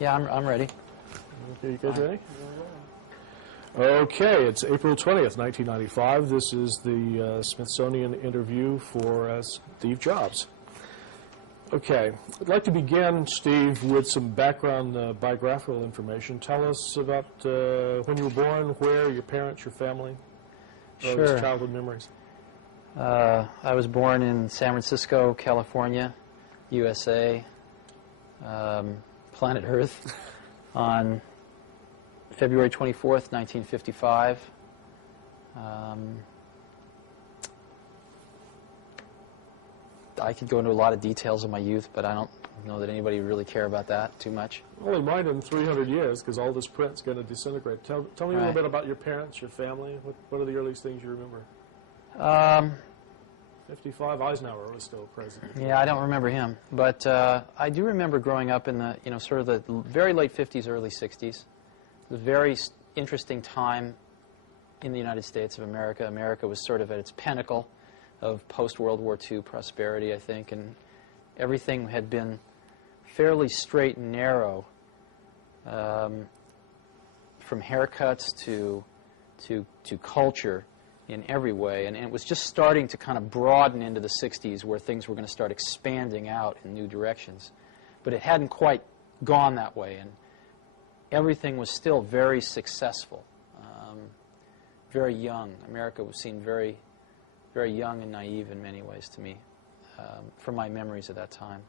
Yeah, I'm ready. Okay, you guys ready? Okay, it's April 20th, 1995. This is the Smithsonian interview for Steve Jobs. Okay, I'd like to begin, Steve, with some background biographical information. Tell us about when you were born, where, your parents, your family, Sure. childhood memories. I was born in San Francisco, California, USA, planet Earth, on February 24th, 1955. I could go into a lot of details of my youth, but I don't know that anybody would really care about that too much. Well, it might in 300 years, because all this print's going to disintegrate. Tell me a little bit about your parents, your family. What are the earliest things you remember? 55, Eisenhower was still president. Yeah, I don't remember him, but I do remember growing up in the, sort of the very late 50s, early 60s. It was a very interesting time in the United States of America. America was sort of at its pinnacle of post-World War II prosperity, I think, and everything had been fairly straight and narrow, from haircuts to culture in every way, and it was just starting to kind of broaden into the 60s where things were going to start expanding out in new directions. But it hadn't quite gone that way, and everything was still very successful, very young. America was seen very, very young and naive in many ways to me, from my memories of that time.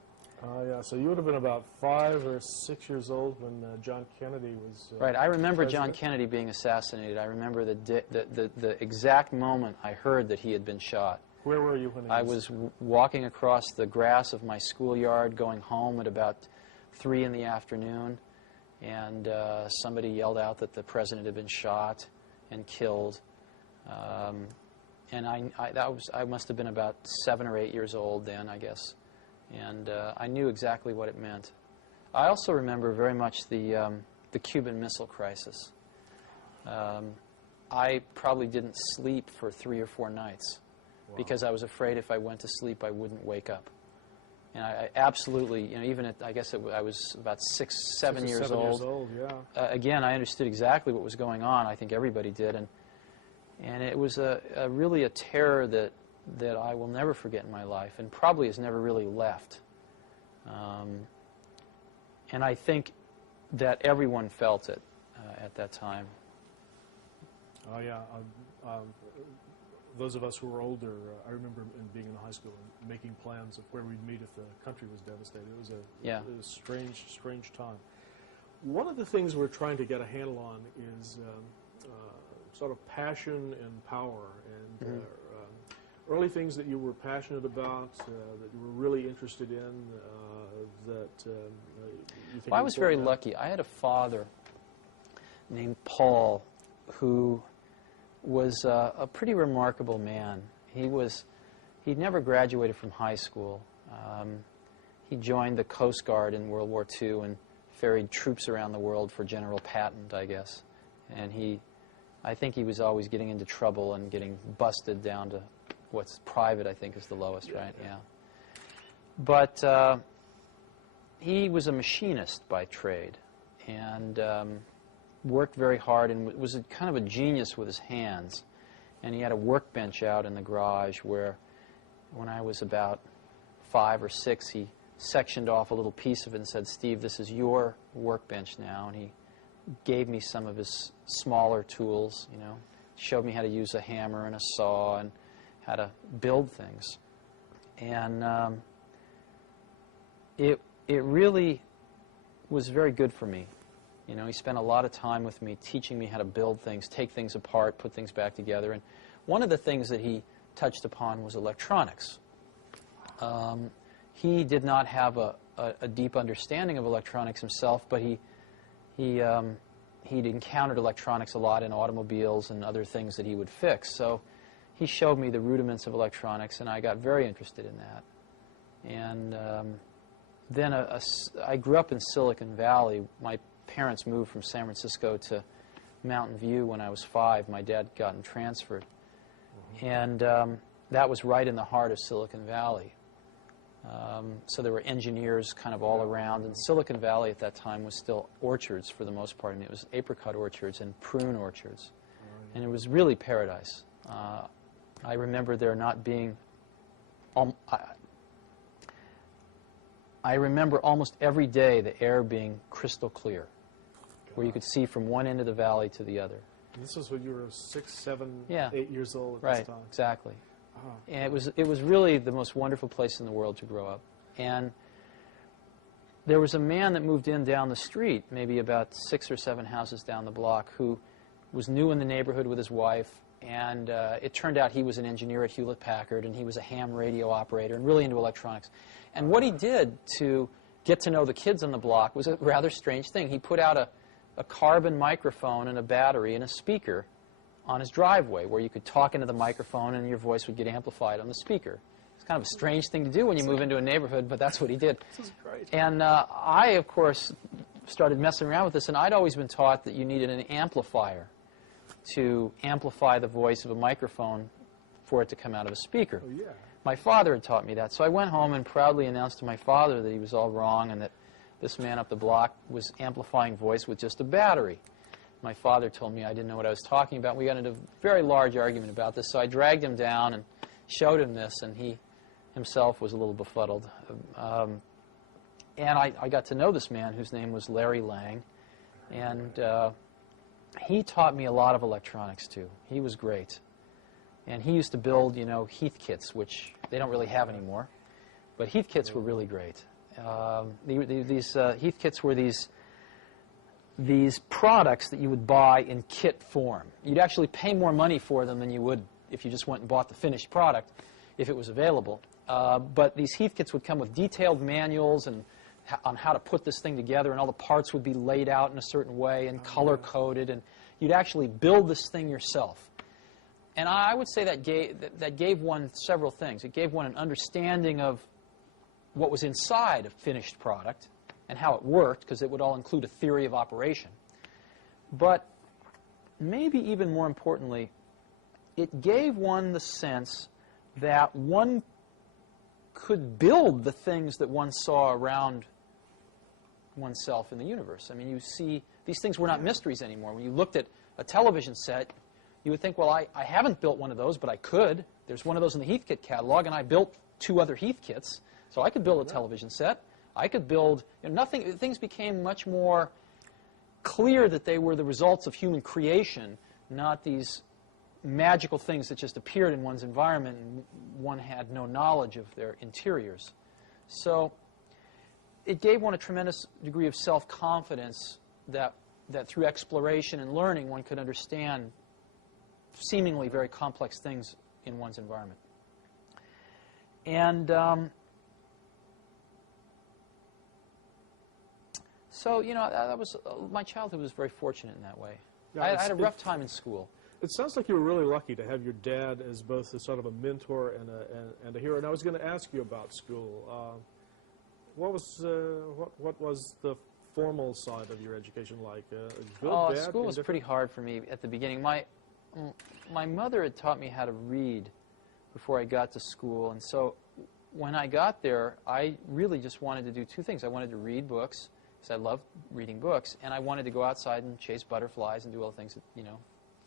Yeah, so you would have been about 5 or 6 years old when John Kennedy was right, I remember president. John Kennedy being assassinated. I remember the exact moment I heard that he had been shot. Where were you when I was walking across the grass of my schoolyard going home at about 3 in the afternoon, and somebody yelled out that the president had been shot and killed. And I must have been about 7 or 8 years old then, I guess. And I knew exactly what it meant. I also remember very much the Cuban Missile Crisis. I probably didn't sleep for 3 or 4 nights because I was afraid if I went to sleep I wouldn't wake up. And I absolutely, even at, I guess I was about 6, 7 years old. Yeah. Again, I understood exactly what was going on. I think everybody did. And it was really a terror that I will never forget in my life, and probably has never really left. And I think that everyone felt it at that time. Oh, yeah. Those of us who were older, I remember being in high school and making plans of where we'd meet if the country was devastated. It was a strange, strange time. One of the things we're trying to get a handle on is sort of passion and power, and early things that you were passionate about, that you were really interested in, that you think. Well, I was very lucky. I had a father named Paul who was a pretty remarkable man. He'd never graduated from high school. He joined the Coast Guard in World War II and ferried troops around the world for General Patton, I guess. And I think he was always getting into trouble and getting busted down to what's private, I think, is the lowest, right? Yeah. But he was a machinist by trade and worked very hard and was kind of a genius with his hands. And he had a workbench out in the garage where, when I was about 5 or 6, he sectioned off a little piece of it and said, "Steve, this is your workbench now." And he gave me some of his smaller tools, showed me how to use a hammer and a saw and how to build things. And it really was very good for me. He spent a lot of time with me teaching me how to build things, take things apart, put things back together. And one of the things that he touched upon was electronics. He did not have a deep understanding of electronics himself, but he'd encountered electronics a lot in automobiles and other things that he would fix. So he showed me the rudiments of electronics, and I got very interested in that. And then I grew up in Silicon Valley. My parents moved from San Francisco to Mountain View when I was 5. My dad had gotten transferred. And that was right in the heart of Silicon Valley. So there were engineers kind of all around. And Silicon Valley at that time was still orchards for the most part. I mean, it was apricot orchards and prune orchards. And it was really paradise. I remember there not being... I remember almost every day the air being crystal clear, where you could see from one end of the valley to the other. And this was when you were 6, 7, yeah. 8 years old at right, this time. Exactly. And it was really the most wonderful place in the world to grow up. And there was a man that moved in down the street, maybe about 6 or 7 houses down the block, who was new in the neighborhood with his wife. And it turned out he was an engineer at Hewlett-Packard, and he was a ham radio operator and really into electronics. And what he did to get to know the kids on the block was a rather strange thing. He put out a carbon microphone and a battery and a speaker on his driveway where you could talk into the microphone and your voice would get amplified on the speaker. It's kind of a strange thing to do when you move into a neighborhood, but that's what he did. This is great. And I, of course, started messing around with this, and I'd always been taught that you needed an amplifier to amplify the voice of a microphone for it to come out of a speaker. Oh, yeah. My father had taught me that, so I went home and proudly announced to my father that he was all wrong and that this man up the block was amplifying voice with just a battery. My father told me I didn't know what I was talking about. We got into a very large argument about this, so I dragged him down and showed him this, and he himself was a little befuddled. And I got to know this man whose name was Larry Lang, and he taught me a lot of electronics, too. He was great. And he used to build, you know, Heath kits, which they don't really have anymore. But Heath kits were really great. These Heath kits were these products that you would buy in kit form. You'd actually pay more money for them than you would if you just went and bought the finished product, if it was available. But these Heath kits would come with detailed manuals and on how to put this thing together, and all the parts would be laid out in a certain way and color-coded, and you'd actually build this thing yourself. And I would say that gave one several things. It gave one an understanding of what was inside a finished product and how it worked, because it would all include a theory of operation. But maybe even more importantly, it gave one the sense that one could build the things that one saw around oneself in the universe. I mean, you see, these things were not mysteries anymore. When you looked at a television set, you would think, well, I haven't built one of those, but I could. There's one of those in the Heathkit catalog, and I built 2 other Heathkits, so I could build a television set. I could build, you know, things became much more clear that they were the results of human creation, not these magical things that just appeared in one's environment and one had no knowledge of their interiors. So it gave one a tremendous degree of self-confidence that through exploration and learning one could understand seemingly very complex things in one's environment. And so, you know, that was my childhood was very fortunate in that way. Yeah, I had a rough time in school. It sounds like you were really lucky to have your dad as both a sort of a mentor and a hero. And I was going to ask you about school. What was the formal side of your education like? Good, bad, school was pretty hard for me at the beginning. My mother had taught me how to read before I got to school, and so when I got there, I really just wanted to do 2 things. I wanted to read books, because I loved reading books, and I wanted to go outside and chase butterflies and do all the things that, you know,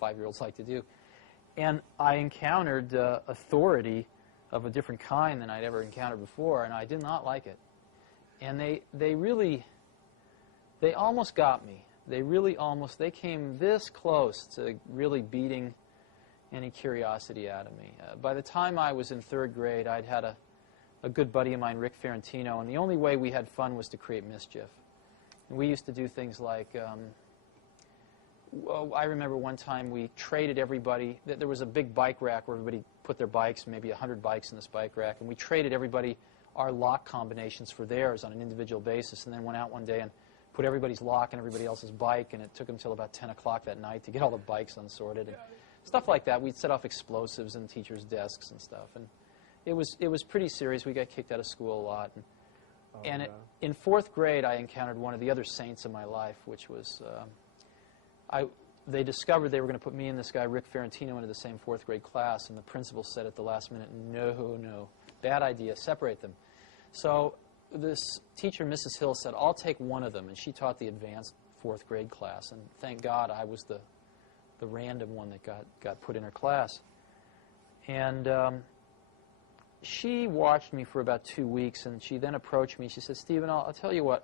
5-year-olds like to do. And I encountered authority of a different kind than I'd ever encountered before, and I did not like it. And they almost got me. They came this close to really beating any curiosity out of me. By the time I was in 3rd grade, I'd had a good buddy of mine, Rick Ferrantino, and the only way we had fun was to create mischief. And we used to do things like, I remember one time we traded everybody, there was a big bike rack where everybody put their bikes, maybe 100 bikes in this bike rack, and we traded everybody our lock combinations for theirs on an individual basis, and then went out one day and put everybody's lock in everybody else's bike, and it took them until about 10 o'clock that night to get all the bikes unsorted and stuff like that. We'd set off explosives in teachers' desks and stuff, and it was pretty serious. We got kicked out of school a lot. In 4th grade, I encountered one of the other saints in my life, which was they discovered they were going to put me and this guy, Rick Ferrantino, into the same 4th grade class, and the principal said at the last minute, no, bad idea, separate them. So this teacher, Mrs. Hill, said, I'll take one of them, and she taught the advanced 4th grade class, and thank God I was the random one that got put in her class. And she watched me for about 2 weeks, and she then approached me. She said, Stephen, I'll tell you what,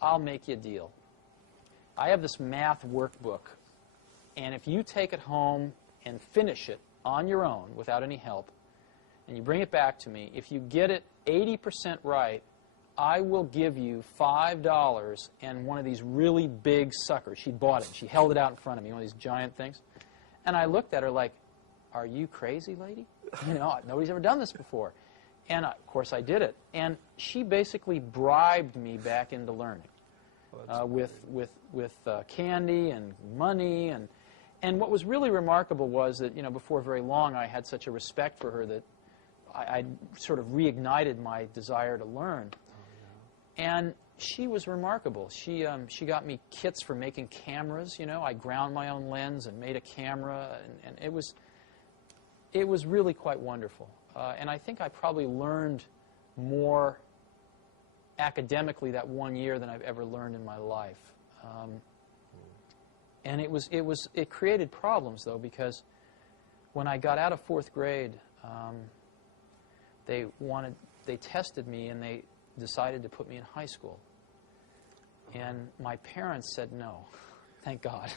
I'll make you a deal. I have this math workbook, and if you take it home and finish it on your own without any help, and you bring it back to me, if you get it 80% right, I will give you $5 and one of these really big suckers. She bought it. She held it out in front of me, one of these giant things. And I looked at her like, are you crazy, lady? You know, nobody's ever done this before. And, of course, I did it. And she basically bribed me back into learning with candy and money. And what was really remarkable was that, you know, before very long, I had such a respect for her that I sort of reignited my desire to learn. And she was remarkable. She got me kits for making cameras. You know, I ground my own lens and made a camera, and it was really quite wonderful. And I think I probably learned more academically that 1 year than I've ever learned in my life. And it created problems, though, because when I got out of 4th grade, they tested me and they decided to put me in high school. And my parents said no, thank God.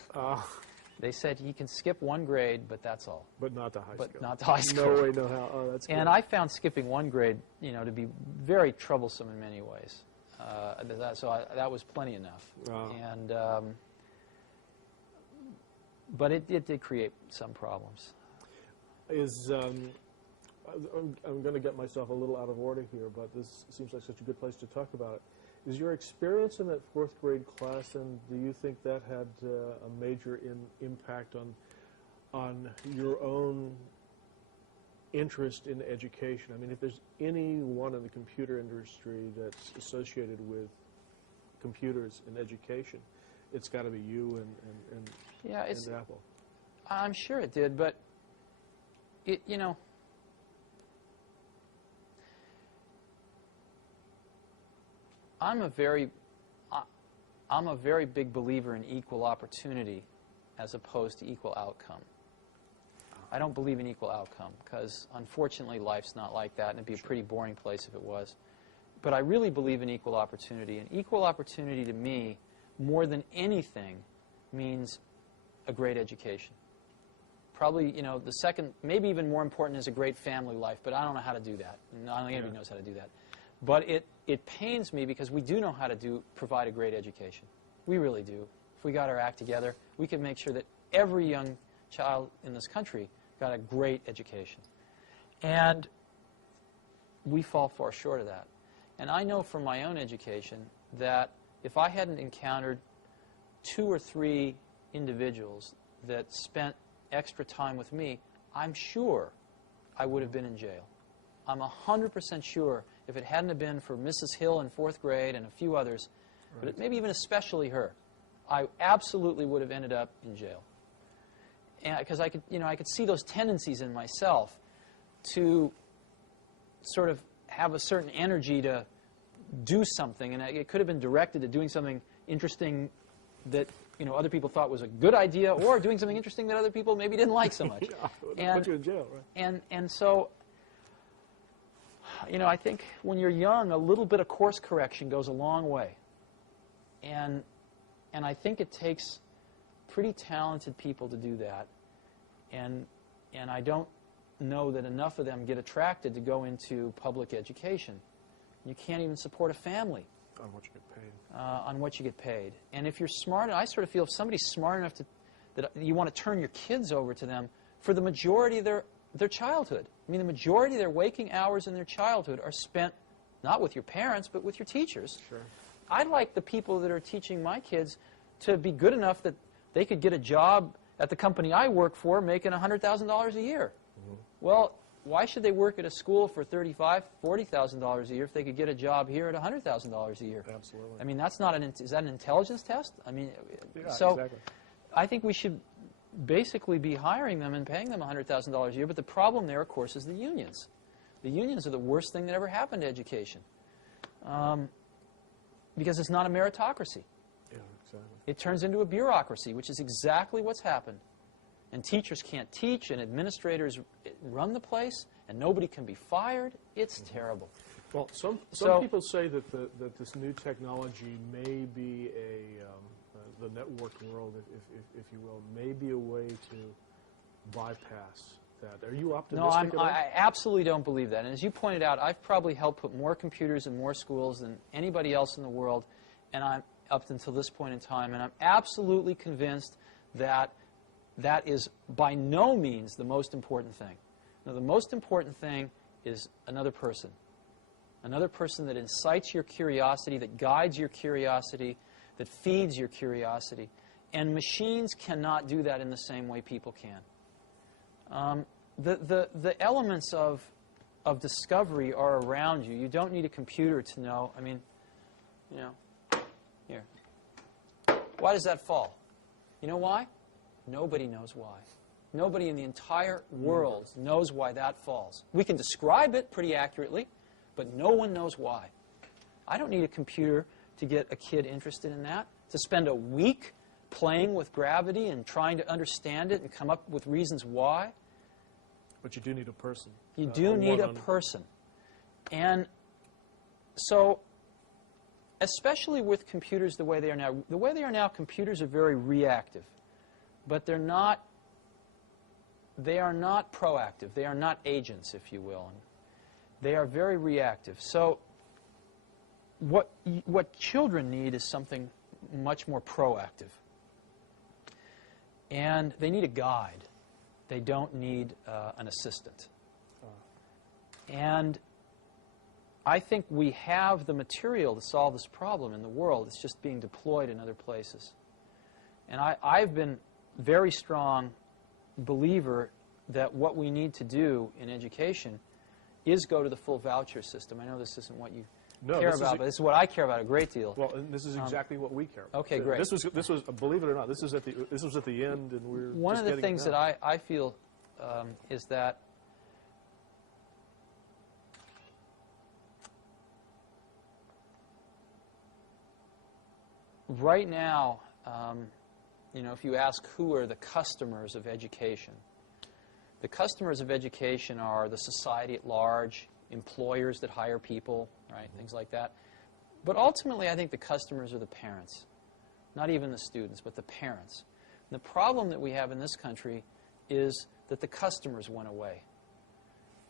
They said you can skip 1 grade, but that's all. But not to high school. But not to high school. No way, no how. Oh, that's good. And I found skipping 1 grade, you know, to be very troublesome in many ways. That was plenty enough. And but it did create some problems. I'm going to get myself a little out of order here, but this seems like such a good place to talk about it. Is your experience in that 4th grade class, and do you think that had a major impact on your own interest in education? I mean, if there's anyone in the computer industry that's associated with computers and education, it's got to be you and Apple. I'm sure it did, but you know, I'm a very big believer in equal opportunity as opposed to equal outcome. I don't believe in equal outcome because, unfortunately, life's not like that, and it'd be a pretty boring place if it was. But I really believe in equal opportunity, and equal opportunity to me, more than anything, means a great education. Probably, you know, the second, maybe even more important is a great family life, but I don't know how to do that. I don't think anybody knows how to do that. But it pains me because we do know how to provide a great education. We really do. If we got our act together, we could make sure that every young child in this country got a great education. And we fall far short of that. And I know from my own education that if I hadn't encountered 2 or 3 individuals that spent extra time with me, I'm sure I would have been in jail. I'm 100% sure if it hadn't have been for Mrs. Hill in 4th grade and a few others, but maybe even especially her, I absolutely would have ended up in jail. Because I could see those tendencies in myself to sort of have a certain energy to do something, and it could have been directed to doing something interesting that other people thought was a good idea, or doing something interesting that other people maybe didn't like so much. Put you in jail, right? And so, I think when you're young, a little bit of course correction goes a long way. And I think it takes pretty talented people to do that. And I don't know that enough of them get attracted to go into public education. You can't even support a family on what you get paid. On what you get paid. And if you're smart, I sort of feel if somebody's smart enough that you want to turn your kids over to them for the majority of their childhood. I mean, the majority of their waking hours in their childhood are spent not with your parents, but with your teachers. Sure. I'd like the people that are teaching my kids to be good enough that they could get a job at the company I work for making $100,000 a year. Mm-hmm. Well, why should they work at a school for $35,000, $40,000 a year if they could get a job here at $100,000 a year? Absolutely. I mean, that's not is that an intelligence test? I mean, yeah, so exactly. I think we should basically be hiring them and paying them $100,000 a year. But the problem there, of course, is the unions. The unions are the worst thing that ever happened to education. Because it's not a meritocracy. Yeah, exactly. It turns into a bureaucracy, which is exactly what's happened. And teachers can't teach, and administrators run the place, and nobody can be fired. It's terrible. Well, some people say that this new technology may be the networked world, if you will, may be a way to bypass that. Are you optimistic? No, I absolutely don't believe that. And as you pointed out, I've probably helped put more computers in more schools than anybody else in the world, and I'm up until this point in time, and I'm absolutely convinced that that is by no means the most important thing. Now, the most important thing is another person that incites your curiosity, that guides your curiosity, that feeds your curiosity. And machines cannot do that in the same way people can. The elements of discovery are around you. You don't need a computer to know. I mean, you know, here. Why does that fall? You know why? Nobody knows why. Nobody in the entire world knows why that falls. We can describe it pretty accurately, but no one knows why. I don't need a computer to get a kid interested in that, to spend a week playing with gravity and trying to understand it and come up with reasons why. But you do need a person. You do need a person. And so, especially with computers the way they are now, computers are very reactive. But they are not proactive. They are not agents, if you will. They are very reactive. So what children need is something much more proactive. And they need a guide. They don't need an assistant. And I think we have the material to solve this problem in the world. It's just being deployed in other places. And I've been very strong believer that what we need to do in education is go to the full voucher system. I know this isn't what you care about, but this is what I care about a great deal. Well, and this is exactly what we care about. Okay, great. This was believe it or not, this was at the end, and we're one of the things that I feel is that right now, you know, if you ask who are the customers of education, the customers of education are the society at large, employers that hire people, right, things like that. But ultimately, I think the customers are the parents, not even the students, but the parents. And the problem that we have in this country is that the customers went away.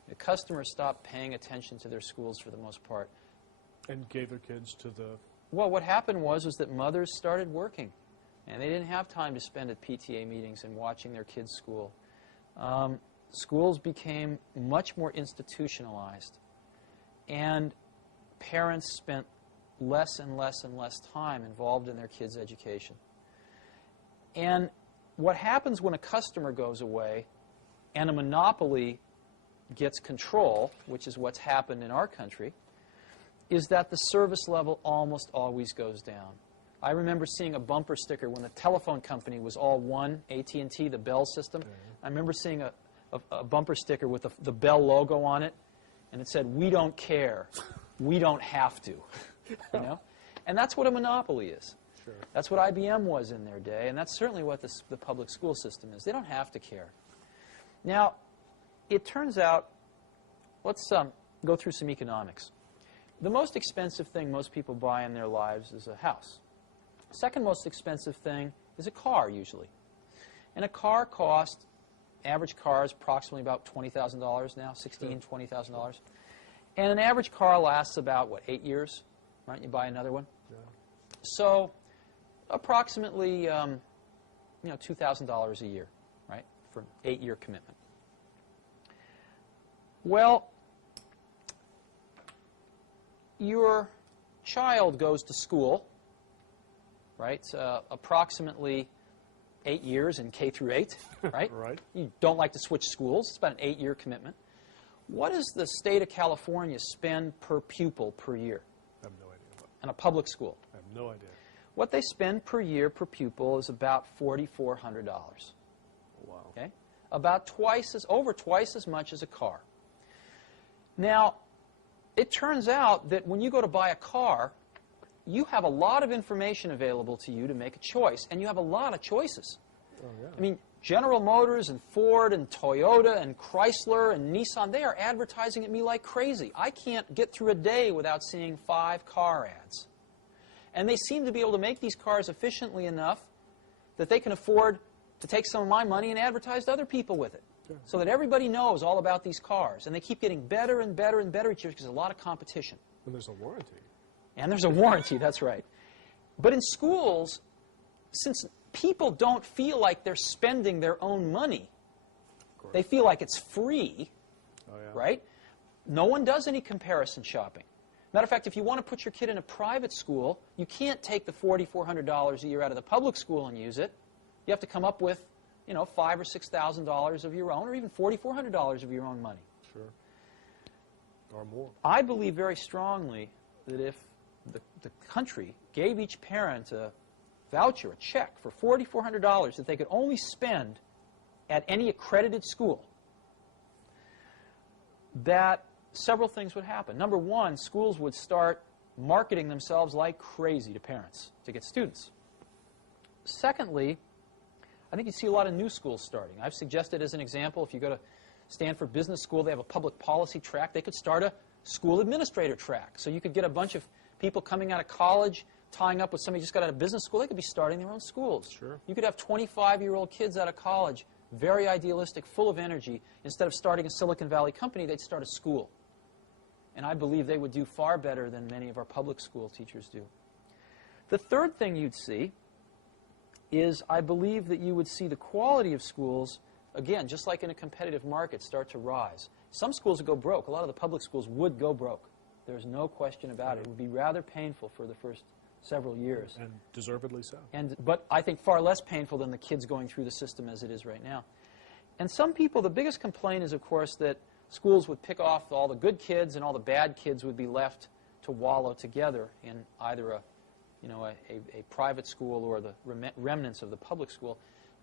The customers stopped paying attention to their schools for the most part. And gave their kids to the... Well, what happened was that mothers started working. And they didn't have time to spend at PTA meetings and watching their kids' school. Schools became much more institutionalized. And parents spent less and less and less time involved in their kids' education. And what happens when a customer goes away and a monopoly gets control, which is what's happened in our country, is that the service level almost always goes down. I remember seeing a bumper sticker when the telephone company was all one, AT&T, the Bell system. I remember seeing a bumper sticker with the Bell logo on it, and it said, "We don't care. We don't have to." You know? And that's what a monopoly is. Sure. That's what IBM was in their day, and that's certainly what the public school system is. They don't have to care. Now, it turns out, let's go through some economics. The most expensive thing most people buy in their lives is a house. Second most expensive thing is a car, usually. And a car costs, average car is approximately about $20,000 now, $16,000, $20,000. And an average car lasts about, what, 8 years? Right? You buy another one. Yeah. So approximately, $2,000 a year, right, for an 8-year commitment. Well, your child goes to school, right, approximately 8 years in K through 8, right? Right. You don't like to switch schools. It's about an 8-year commitment. What does the state of California spend per pupil per year? I have no idea. In a public school? I have no idea. What they spend per year per pupil is about $4,400. Wow. Okay? Over twice as much as a car. Now, it turns out that when you go to buy a car, you have a lot of information available to you to make a choice, and you have a lot of choices. Oh, yeah. I mean, General Motors and Ford and Toyota and Chrysler and Nissan, they are advertising at me like crazy. I can't get through a day without seeing 5 car ads. And they seem to be able to make these cars efficiently enough that they can afford to take some of my money and advertise to other people with it. Sure. So that everybody knows all about these cars. And they keep getting better and better and better each year because there's a lot of competition. And there's a warranty. And there's a warranty, that's right. But in schools, since people don't feel like they're spending their own money, they feel like it's free, right? No one does any comparison shopping. Matter of fact, if you want to put your kid in a private school, you can't take the $4,400 a year out of the public school and use it. You have to come up with, you know, $5,000 or $6,000 of your own, or even $4,400 of your own money. Sure. Or more. I believe very strongly that if the country gave each parent a voucher, a check for $4,400 that they could only spend at any accredited school, that several things would happen. Number one, schools would start marketing themselves like crazy to parents to get students. Secondly, I think you see a lot of new schools starting. I've suggested as an example, if you go to Stanford Business School, they have a public policy track. They could start a school administrator track. So you could get a bunch of people coming out of college, tying up with somebody who just got out of business school. They could be starting their own schools. Sure. You could have 25-year-old kids out of college, very idealistic, full of energy. Instead of starting a Silicon Valley company, they'd start a school. And I believe they would do far better than many of our public school teachers do. The third thing you'd see is I believe that you would see the quality of schools, again, just like in a competitive market, start to rise. Some schools would go broke. A lot of the public schools would go broke. There's no question about it. It would be rather painful for the first several years. And deservedly so. But I think far less painful than the kids going through the system as it is right now. And some people, the biggest complaint is, of course, that schools would pick off all the good kids and all the bad kids would be left to wallow together in either a private school or the remnants of the public school.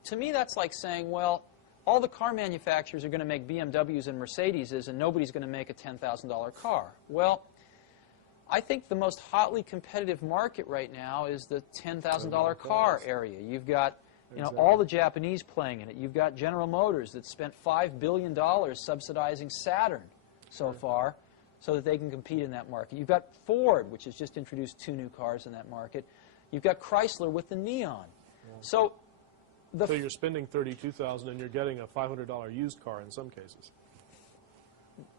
To me, that's like saying, well, all the car manufacturers are going to make BMWs and Mercedeses and nobody's going to make a $10,000 car. Well, I think the most hotly competitive market right now is the $10,000 car area. You've got all the Japanese playing in it. You've got General Motors that spent $5 billion subsidizing Saturn so far so that they can compete in that market. You've got Ford, which has just introduced 2 new cars in that market. You've got Chrysler with the Neon. So you're spending $32,000 and you're getting a $500 used car in some cases.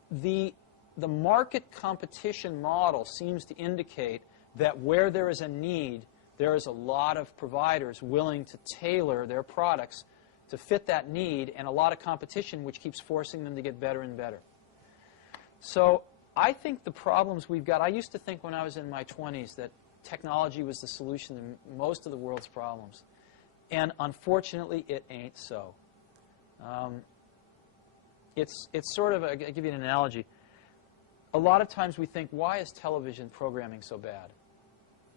The market competition model seems to indicate that where there is a need, there is a lot of providers willing to tailor their products to fit that need, and a lot of competition which keeps forcing them to get better and better. So I think the problems we've got, I used to think when I was in my 20s that technology was the solution to most of the world's problems. And unfortunately, it ain't so. It's sort of, I'll give you an analogy. A lot of times we think, why is television programming so bad?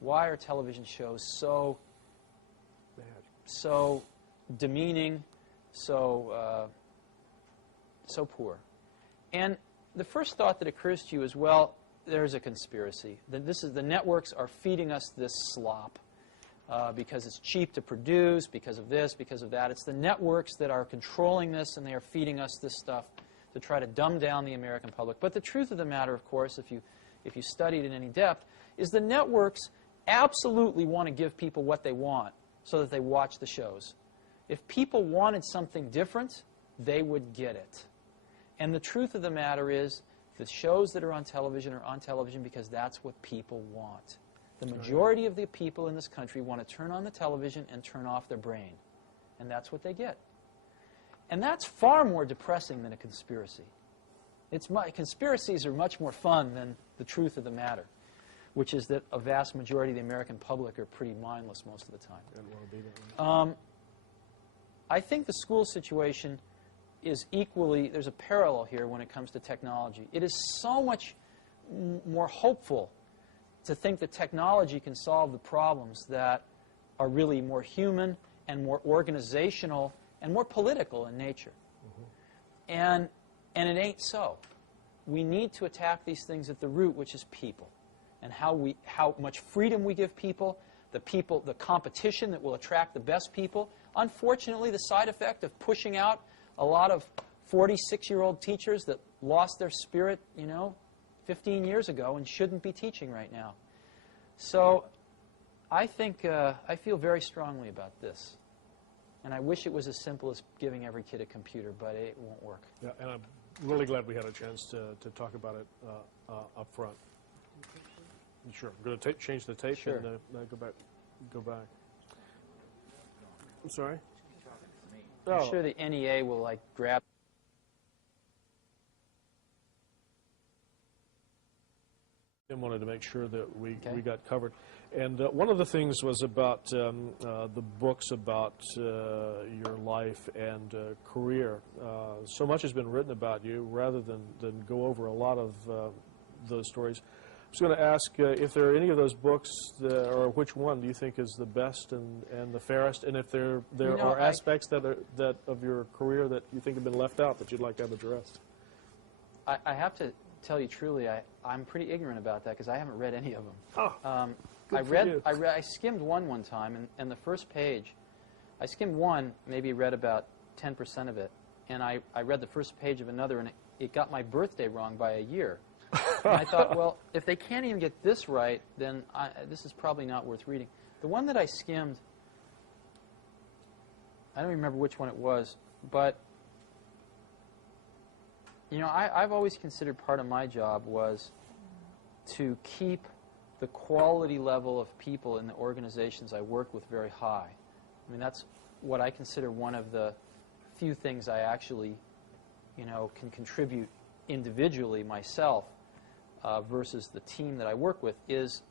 Why are television shows so demeaning, so poor? And the first thought that occurs to you is, well, there's a conspiracy. The networks are feeding us this slop because it's cheap to produce, because of this, because of that. It's the networks that are controlling this, and they are feeding us this stuff to try to dumb down the American public. But the truth of the matter, of course, if you study it in any depth, is the networks absolutely want to give people what they want so that they watch the shows. If people wanted something different, they would get it. And the truth of the matter is, the shows that are on television because that's what people want. The majority of the people in this country want to turn on the television and turn off their brain. And that's what they get. And that's far more depressing than a conspiracy. Conspiracies are much more fun than the truth of the matter, which is that a vast majority of the American public are pretty mindless most of the time. And want to be that way. I think the school situation is equally, there's a parallel here when it comes to technology. It is so much more hopeful to think that technology can solve the problems that are really more human and more organizational and more political in nature. And it ain't so. we need to attack these things at the root, which is people, and how much freedom we give people, the competition that will attract the best people. Unfortunately, the side effect of pushing out a lot of 46-year-old teachers that lost their spirit, 15 years ago and shouldn't be teaching right now. So I think I feel very strongly about this. And I wish it was as simple as giving every kid a computer, but it won't work. Yeah, and I'm really glad we had a chance to talk about it up front. Sure. I'm going to change the tape sure. and go back. I'm sorry? I'm sure the NEA will grab. I wanted to make sure that we got covered. And one of the things was about the books about your life and career. So much has been written about you. Rather than go over a lot of those stories, I was going to ask if there are any of those books, or which one do you think is the best and the fairest, and if there are aspects that of your career that you think have been left out that you'd like to have addressed. I have to tell you truly, I'm pretty ignorant about that because I haven't read any of them. Oh, I skimmed one time, and the first page, I skimmed one, maybe read about 10% of it, and I read the first page of another, and it got my birthday wrong by a year. And I thought, well, if they can't even get this right, then this is probably not worth reading. The one that I skimmed, I don't remember which one it was, but I've always considered part of my job was to keep the quality level of people in the organizations I work with very high. I mean, that's what I consider one of the few things I actually, can contribute individually myself versus the team that I work with is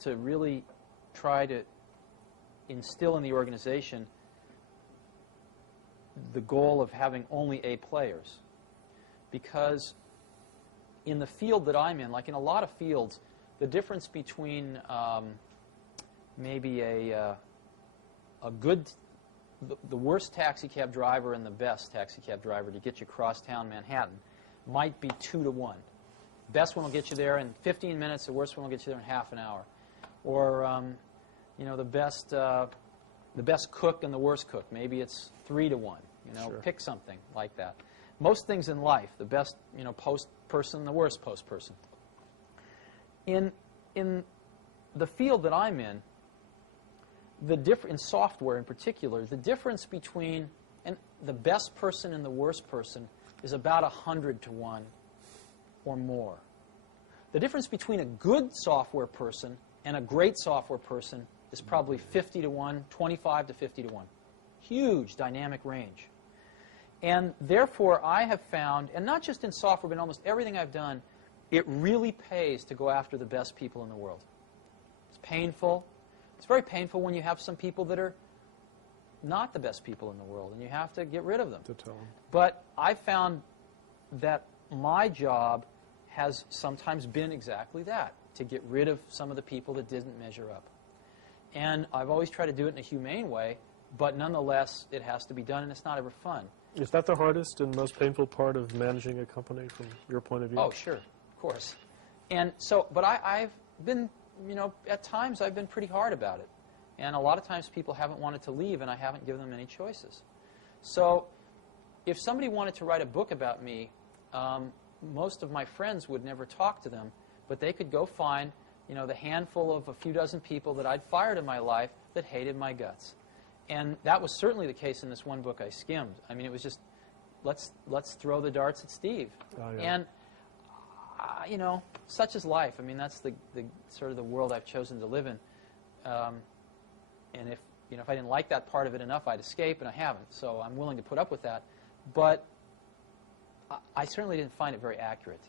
to really try to instill in the organization the goal of having only A players. Because in the field that I'm in, like in a lot of fields, the difference between maybe the worst taxi cab driver and the best taxi cab driver to get you across town Manhattan might be 2 to 1. Best one will get you there in 15 minutes. The worst one will get you there in half an hour. Or the best cook and the worst cook. Maybe it's 3 to 1. Sure. Pick something like that. Most things in life, the best post person, the worst post person. In the field that I'm in, in software in particular, the difference between the best person and the worst person is about 100 to 1 or more. The difference between a good software person and a great software person is probably 50 to 1, 25 to 50 to 1. Huge dynamic range. And therefore, I have found, and not just in software, but in almost everything I've done, it really pays to go after the best people in the world. It's painful. It's very painful when you have some people that are not the best people in the world, and you have to get rid of them. To tell them. But I found that my job has sometimes been exactly that, to get rid of some of the people that didn't measure up. And I've always tried to do it in a humane way, but nonetheless, it has to be done, and it's not ever fun. Is that the hardest and most painful part of managing a company from your point of view? Oh, sure, of course. And so, but I've been, at times I've been pretty hard about it. And a lot of times people haven't wanted to leave, and I haven't given them any choices. So if somebody wanted to write a book about me, most of my friends would never talk to them, but they could go find, the handful of a few dozen people that I'd fired in my life that hated my guts. And that was certainly the case in this one book I skimmed. I mean, it was just, let's throw the darts at Steve. Oh, yeah. And, such is life. I mean, that's the sort of the world I've chosen to live in. And if I didn't like that part of it enough, I'd escape, and I haven't. So I'm willing to put up with that. But I certainly didn't find it very accurate.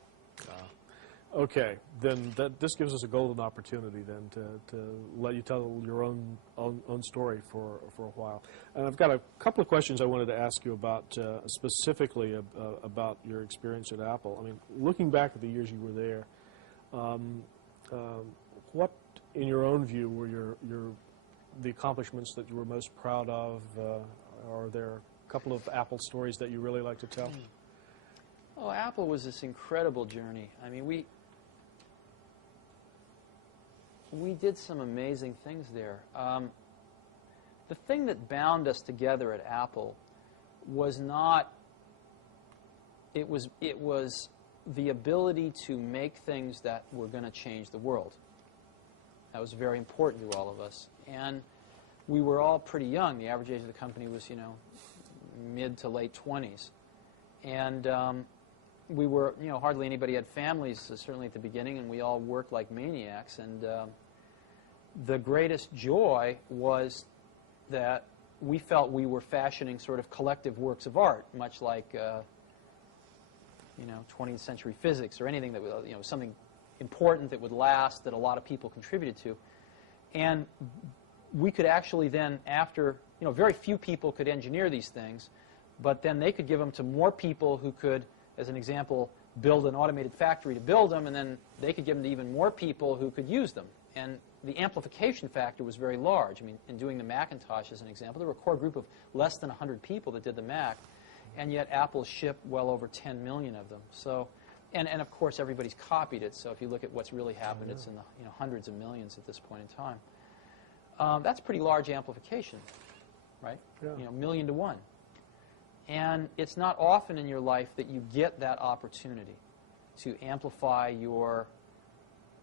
Okay, then this gives us a golden opportunity then to let you tell your own story for a while. And I've got a couple of questions I wanted to ask you about specifically about your experience at Apple. I mean, looking back at the years you were there, what, in your own view, were the accomplishments that you were most proud of? Are there a couple of Apple stories that you really like to tell? Oh, Apple was this incredible journey. I mean, we did some amazing things there. The thing that bound us together at Apple was not, it was the ability to make things that were going to change the world. That was very important to all of us. And we were all pretty young. The average age of the company was, you know, mid to late 20s. And we were, you know, hardly anybody had families, certainly at the beginning, and we all worked like maniacs. And the greatest joy was that we felt we were fashioning sort of collective works of art, much like, you know, 20th century physics or anything that, you know, something important that would last that a lot of people contributed to. And we could actually then, after, you know, very few people could engineer these things, but then they could give them to more people who could, as an example, build an automated factory to build them, and then they could give them to even more people who could use them. And the amplification factor was very large. I mean, in doing the Macintosh as an example, there were a core group of less than 100 people that did the Mac, and yet Apple shipped well over 10 million of them. So, and of course, everybody's copied it. So if you look at what's really happened, it's in the, you know, hundreds of millions at this point in time. That's pretty large amplification, right? Yeah. You know, 1,000,000 to 1. And it's not often in your life that you get that opportunity to amplify your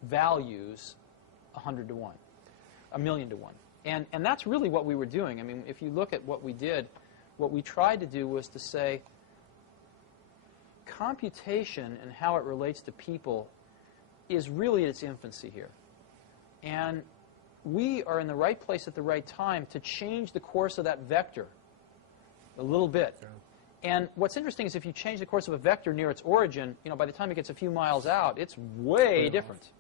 values 100 to 1, 1,000,000 to 1. And that's really what we were doing. I mean, if you look at what we did, what we tried to do was to say, computation and how it relates to people is really at its infancy here. And we are in the right place at the right time to change the course of that vector a little bit. Yeah. And what's interesting is if you change the course of a vector near its origin, you know, by the time it gets a few miles out, it's way different.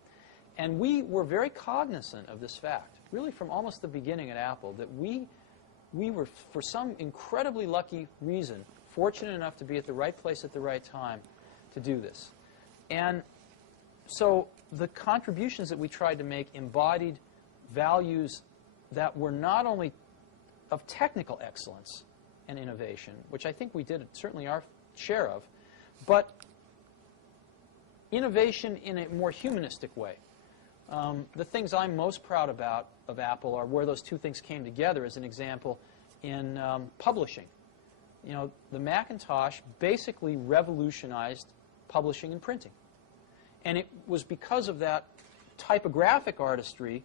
And we were very cognizant of this fact, really from almost the beginning at Apple, that we were, for some incredibly lucky reason, fortunate enough to be at the right place at the right time to do this. And so the contributions that we tried to make embodied values that were not only of technical excellence and innovation, which I think we did certainly our share of, but innovation in a more humanistic way. The things I'm most proud about of Apple are where those two things came together. As an example, in publishing. You know, the Macintosh basically revolutionized publishing and printing. And it was because of that typographic artistry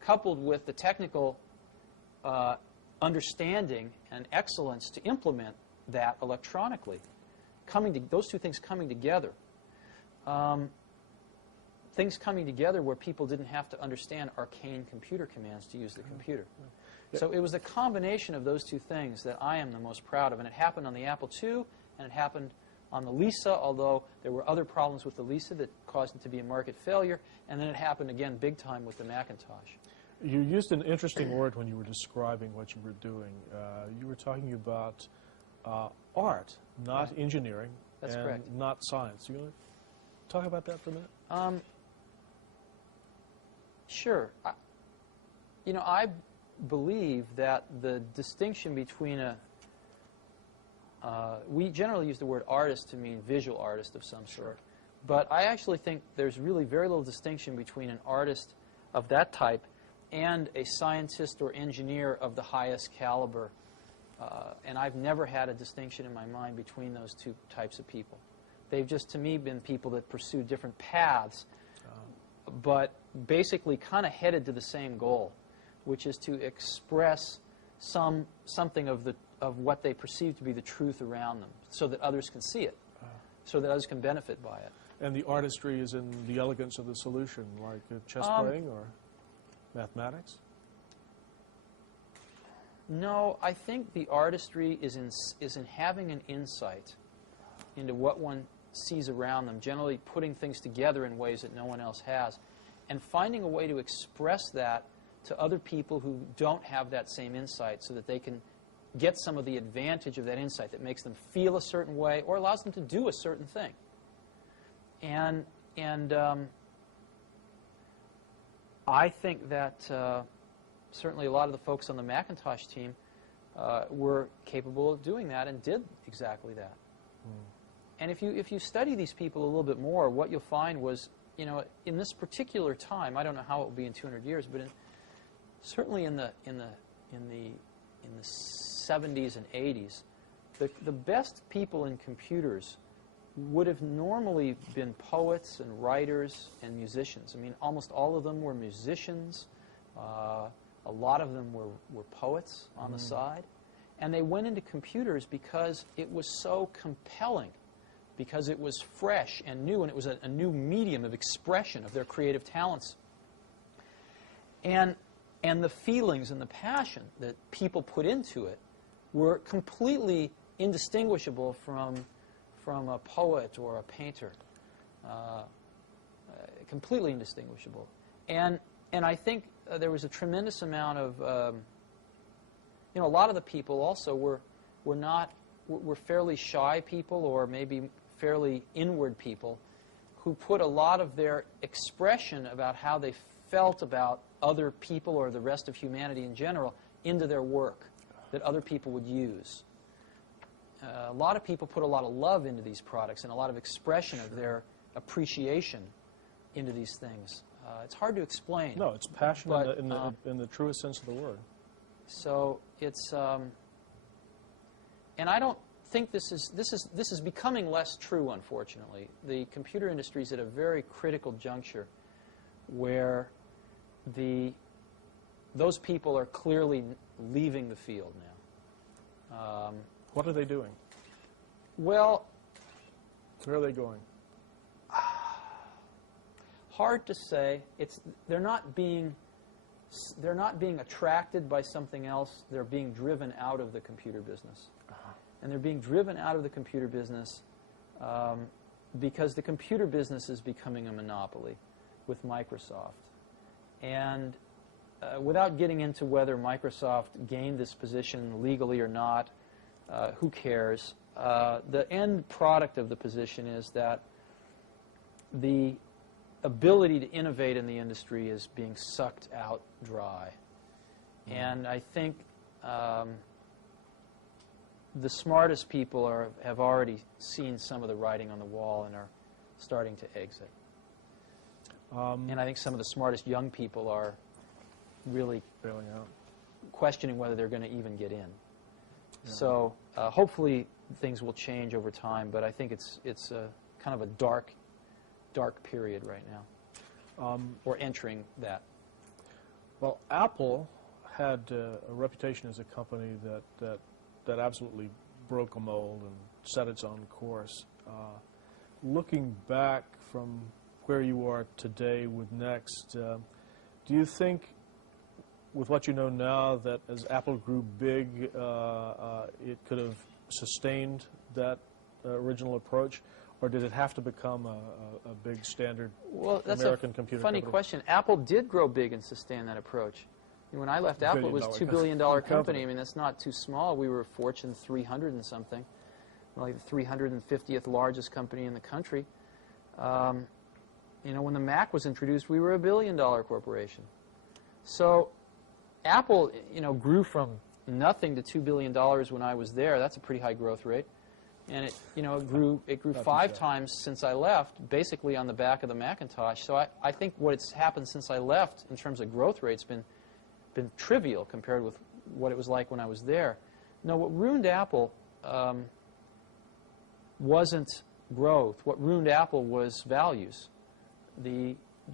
coupled with the technical understanding and excellence to implement that electronically, those two things coming together. Things coming together where people didn't have to understand arcane computer commands to use the computer. So it was the combination of those two things that I am the most proud of. And it happened on the Apple II, and it happened on the Lisa, although there were other problems with the Lisa that caused it to be a market failure. And then it happened again big time with the Macintosh. You used an interesting word when you were describing what you were doing. You were talking about art, not engineering, That's and correct. not science. You want to talk about that for a minute? Sure. You know, I believe that the distinction between we generally use the word artist to mean visual artist of some sort. But I actually think there's really very little distinction between an artist of that type and a scientist or engineer of the highest caliber. And I've never had a distinction in my mind between those two types of people. They've just, to me, been people that pursue different paths, but basically kind of headed to the same goal, which is to express something of what they perceive to be the truth around them, so that others can see it, so that others can benefit by it. And the artistry is in the elegance of the solution, like chess playing or mathematics? No, I think the artistry is in having an insight into what one sees around them, generally putting things together in ways that no one else has, and finding a way to express that to other people who don't have that same insight so that they can get some of the advantage of that insight that makes them feel a certain way or allows them to do a certain thing. And I think that certainly a lot of the folks on the Macintosh team were capable of doing that and did exactly that. And if you study these people a little bit more, what you'll find was, in this particular time, I don't know how it will be in 200 years, but certainly in the 70s and 80s, the best people in computers would have normally been poets and writers and musicians. I mean, almost all of them were musicians. A lot of them were poets on the side. And they went into computers because it was so compelling, because it was fresh and new, and it was a new medium of expression of their creative talents. And the feelings and the passion that people put into it were completely indistinguishable from a poet or a painter. Completely indistinguishable. And I think there was a tremendous amount of, a lot of the people also were fairly shy people, or maybe fairly inward people, who put a lot of their expression about how they felt about other people or the rest of humanity in general into their work that other people would use. A lot of people put a lot of love into these products and a lot of expression of their appreciation into these things. It's hard to explain. No, it's passion in the truest sense of the word. So it's, and I don't think this is becoming less true, unfortunately. The computer industry is at a very critical juncture where those people are clearly leaving the field now. What are they doing? Well, where are they going? Hard to say. They're not being attracted by something else. They're being driven out of the computer business. And they're being driven out of the computer business because the computer business is becoming a monopoly with Microsoft. And without getting into whether Microsoft gained this position legally or not, who cares? The end product of the position is that the ability to innovate in the industry is being sucked out dry. And I think the smartest people have already seen some of the writing on the wall and are starting to exit. And I think some of the smartest young people are really bailing out, questioning whether they're going to even get in. Yeah. So hopefully things will change over time, but I think it's kind of a dark period right now. Or entering that. Well, Apple had a reputation as a company that absolutely broke a mold and set its own course. Looking back from where you are today with NeXT, do you think, with what you know now, that as Apple grew big, it could have sustained that original approach? Or did it have to become a big standard American computer company? Well, that's a funny question. Apple did grow big and sustain that approach. When I left Apple, it was a $2 billion company. I mean, that's not too small. We were Fortune 300 and something, like the 350th largest company in the country. When the Mac was introduced, we were a $1 billion corporation. So Apple, grew from nothing to $2 billion when I was there. That's a pretty high growth rate. And it grew 5 times since I left, basically on the back of the Macintosh. So I think what's happened since I left in terms of growth rate's been trivial compared with what it was like when I was there. No, what ruined Apple wasn't growth. What ruined Apple was values.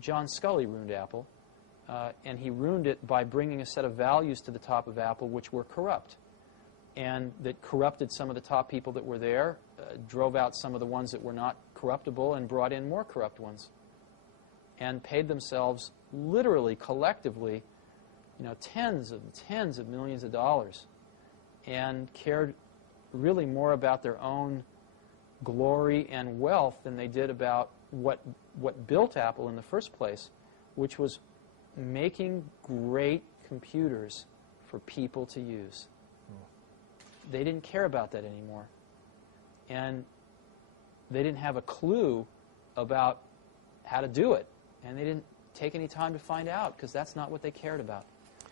John Sculley ruined Apple, and he ruined it by bringing a set of values to the top of Apple which were corrupt. And that corrupted some of the top people that were there, drove out some of the ones that were not corruptible, and brought in more corrupt ones. And paid themselves, literally, collectively, tens of millions of dollars. And cared really more about their own glory and wealth than they did about what built Apple in the first place, which was making great computers for people to use. They didn't care about that anymore. And they didn't have a clue about how to do it. And they didn't take any time to find out, because that's not what they cared about.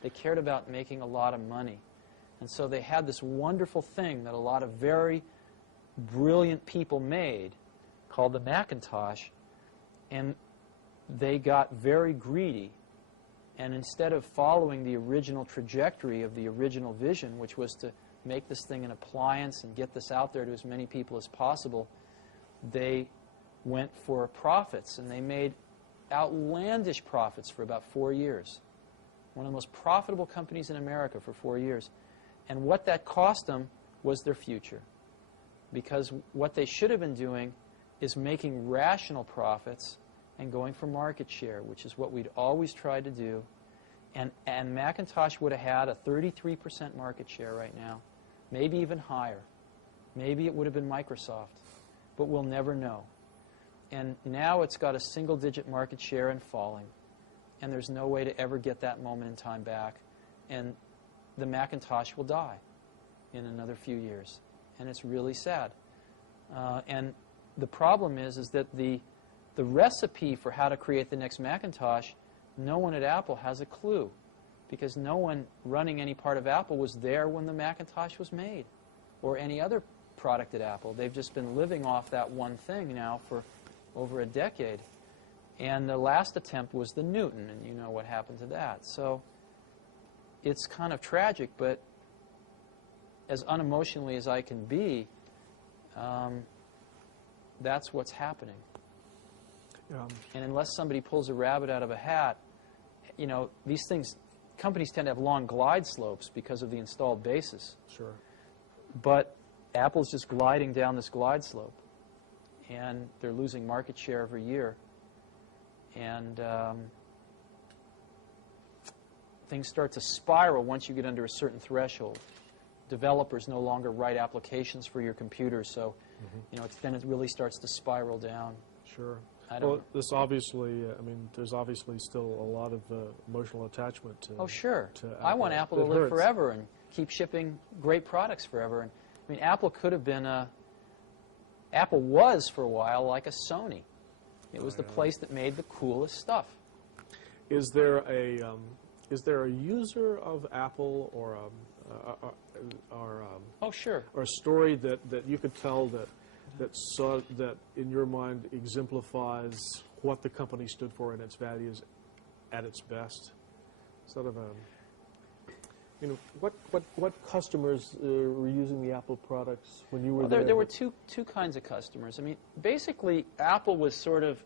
They cared about making a lot of money. And so they had this wonderful thing that a lot of very brilliant people made called the Macintosh, and they got very greedy. And instead of following the original trajectory of the original vision, which was to make this thing an appliance and get this out there to as many people as possible, they went for profits, and they made outlandish profits for about 4 years. One of the most profitable companies in America for 4 years. And what that cost them was their future. Because what they should have been doing is making rational profits and going for market share, which is what we'd always tried to do. And Macintosh would have had a 33% market share right now, maybe even higher. Maybe it would have been Microsoft, but we'll never know. And now it's got a single-digit market share and falling. And there's no way to ever get that moment in time back. And the Macintosh will die in another few years. And it's really sad. And the problem is that the recipe for how to create the next Macintosh, no one at Apple has a clue, because no one running any part of Apple was there when the Macintosh was made, or any other product at Apple. They've just been living off that one thing now for over a decade. And the last attempt was the Newton, and you know what happened to that. So it's kind of tragic, but as unemotionally as I can be, that's what's happening. And unless somebody pulls a rabbit out of a hat, you know, these things, companies tend to have long glide slopes because of the installed bases. Sure. But Apple's just gliding down this glide slope, and they're losing market share every year. And things start to spiral once you get under a certain threshold. Developers no longer write applications for your computer, so you know, then it really starts to spiral down. Sure. Well, this obviously, I mean, there's obviously still a lot of emotional attachment to. Oh, sure. To Apple. I want Apple to live forever and keep shipping great products forever. And I mean, Apple could have been Apple was for a while like a Sony. It was the place that made the coolest stuff. Is there a user of Apple or oh, sure. or a story that you could tell that in your mind exemplifies what the company stood for and its values at its best? Sort of you know, what customers were using the Apple products when you were there? There were two kinds of customers. I mean, basically, Apple was sort of,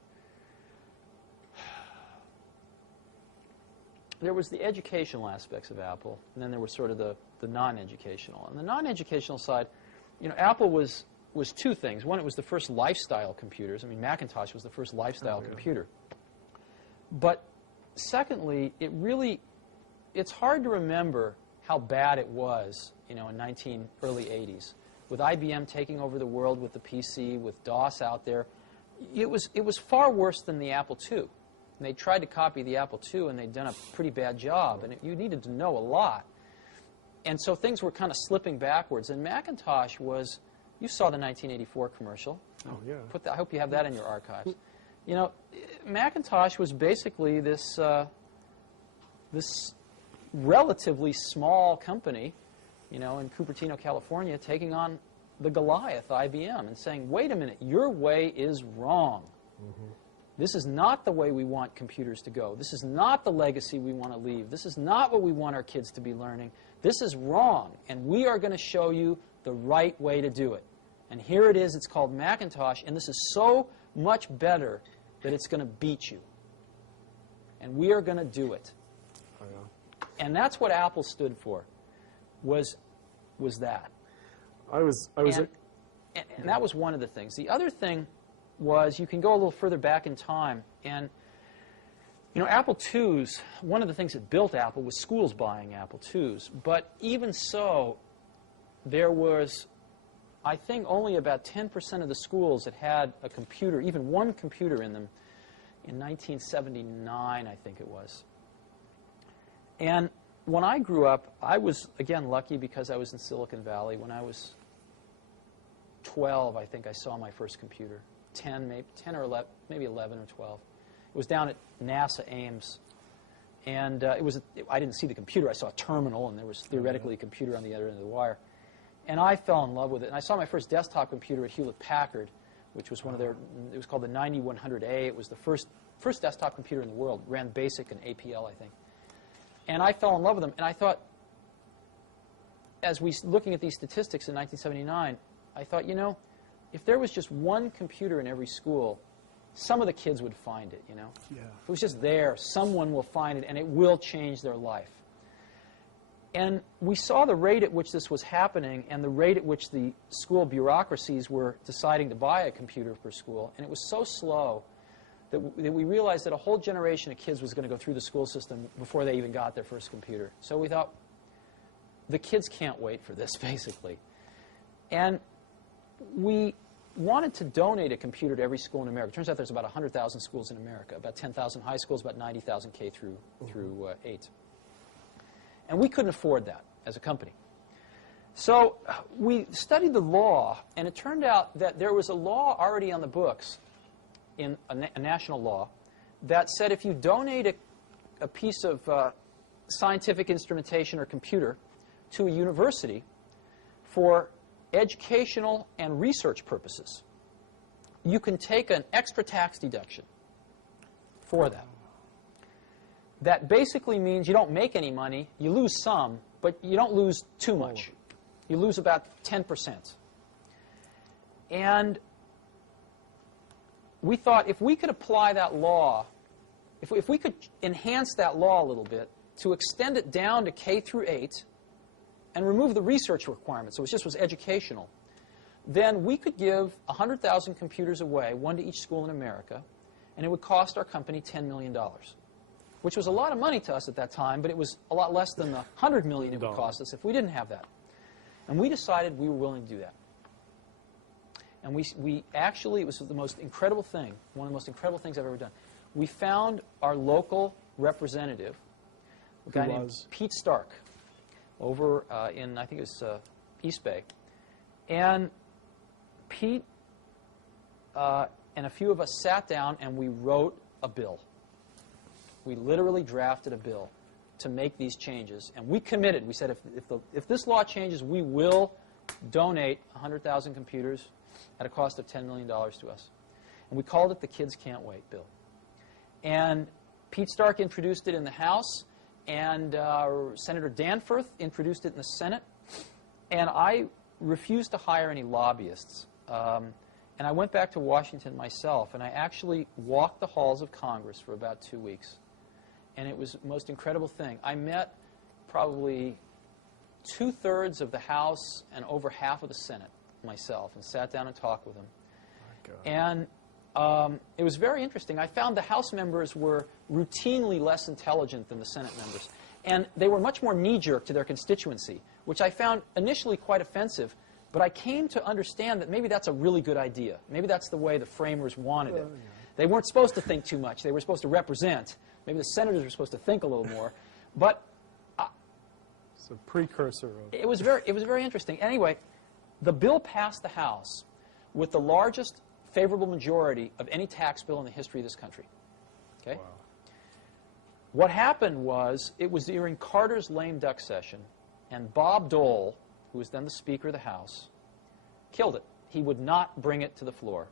there was the educational aspects of Apple, and then there was sort of the non-educational. On the non-educational side, you know, Apple was two things. One, it was the first lifestyle computers. I mean, Macintosh was the first lifestyle computer. But secondly, it's hard to remember how bad it was, you know, in early 80s, with IBM taking over the world with the PC, with DOS out there. It was far worse than the Apple II. And they tried to copy the Apple II, and they'd done a pretty bad job, and you needed to know a lot. And so things were kind of slipping backwards. And Macintosh was, you saw the 1984 commercial. Oh, yeah. I hope you have that in your archives. You know, Macintosh was basically this relatively small company, you know, in Cupertino, California, taking on the Goliath, IBM, and saying, wait a minute, your way is wrong. This is not the way we want computers to go. This is not the legacy we want to leave. This is not what we want our kids to be learning. This is wrong, and we are going to show you the right way to do it. And here it is. It's called Macintosh, and this is so much better that it's going to beat you. And we are going to do it. Oh, yeah. And that's what Apple stood for, was that. And that was one of the things. The other thing was, you can go a little further back in time, and you know, Apple IIs, one of the things that built Apple was schools buying Apple IIs. But even so, there was, I think, only about 10% of the schools that had a computer, even one computer in them, in 1979, I think it was. And when I grew up, I was, again, lucky because I was in Silicon Valley. When I was 12, I think I saw my first computer. 10 or 11, maybe 11 or 12. It was down at NASA Ames. And I didn't see the computer. I saw a terminal, and there was theoretically a computer on the other end of the wire. And I fell in love with it. And I saw my first desktop computer at Hewlett-Packard, which was one of their, it was called the 9100A. It was the first desktop computer in the world. Ran BASIC and APL, I think. And I fell in love with them. And I thought, as we looking at these statistics in 1979, I thought, you know, if there was just one computer in every school, some of the kids would find it, you know. Yeah. If it was just there, someone will find it, and it will change their life. And we saw the rate at which this was happening and the rate at which the school bureaucracies were deciding to buy a computer per school. And it was so slow that we realized that a whole generation of kids was going to go through the school system before they even got their first computer. So we thought, the kids can't wait for this, basically. And we wanted to donate a computer to every school in America. It turns out there's about 100,000 schools in America, about 10,000 high schools, about 90,000 K through 8. And we couldn't afford that as a company. So we studied the law, and it turned out that there was a law already on the books, in a national law, that said if you donate a piece of scientific instrumentation or computer to a university for educational and research purposes, you can take an extra tax deduction for that. That basically means you don't make any money, you lose some, but you don't lose too much. You lose about 10%. And we thought if we could apply that law, if we could enhance that law a little bit to extend it down to K through 8 and remove the research requirements, so it just was educational, then we could give 100,000 computers away, one to each school in America, and it would cost our company $10 million. Which was a lot of money to us at that time, but it was a lot less than the $100 million it would cost us if we didn't have that. And we decided we were willing to do that. And we actually, it was the most incredible thing, one of the most incredible things I've ever done. We found our local representative, a guy named Pete Stark, over in, I think it was East Bay. And Pete and a few of us sat down and we wrote a bill. We literally drafted a bill to make these changes. And we committed. We said if this law changes, we will donate 100,000 computers at a cost of $10 million to us. And we called it the Kids Can't Wait bill. And Pete Stark introduced it in the House, and Senator Danforth introduced it in the Senate. And I refused to hire any lobbyists. And I went back to Washington myself, and I actually walked the halls of Congress for about 2 weeks. And it was the most incredible thing. I met probably 2/3 of the House and over half of the Senate myself and sat down and talked with them. And it was very interesting. I found the House members were routinely less intelligent than the Senate members. And they were much more knee-jerk to their constituency, which I found initially quite offensive. But I came to understand that maybe that's a really good idea. Maybe that's the way the framers wanted it. They weren't supposed to think too much. They were supposed to represent. Maybe the senators were supposed to think a little more. But it's a precursor of... It was very interesting. Anyway, the bill passed the House with the largest favorable majority of any tax bill in the history of this country. Okay? Wow. What happened was, it was during Carter's lame duck session, and Bob Dole, who was then the Speaker of the House, killed it. He would not bring it to the floor.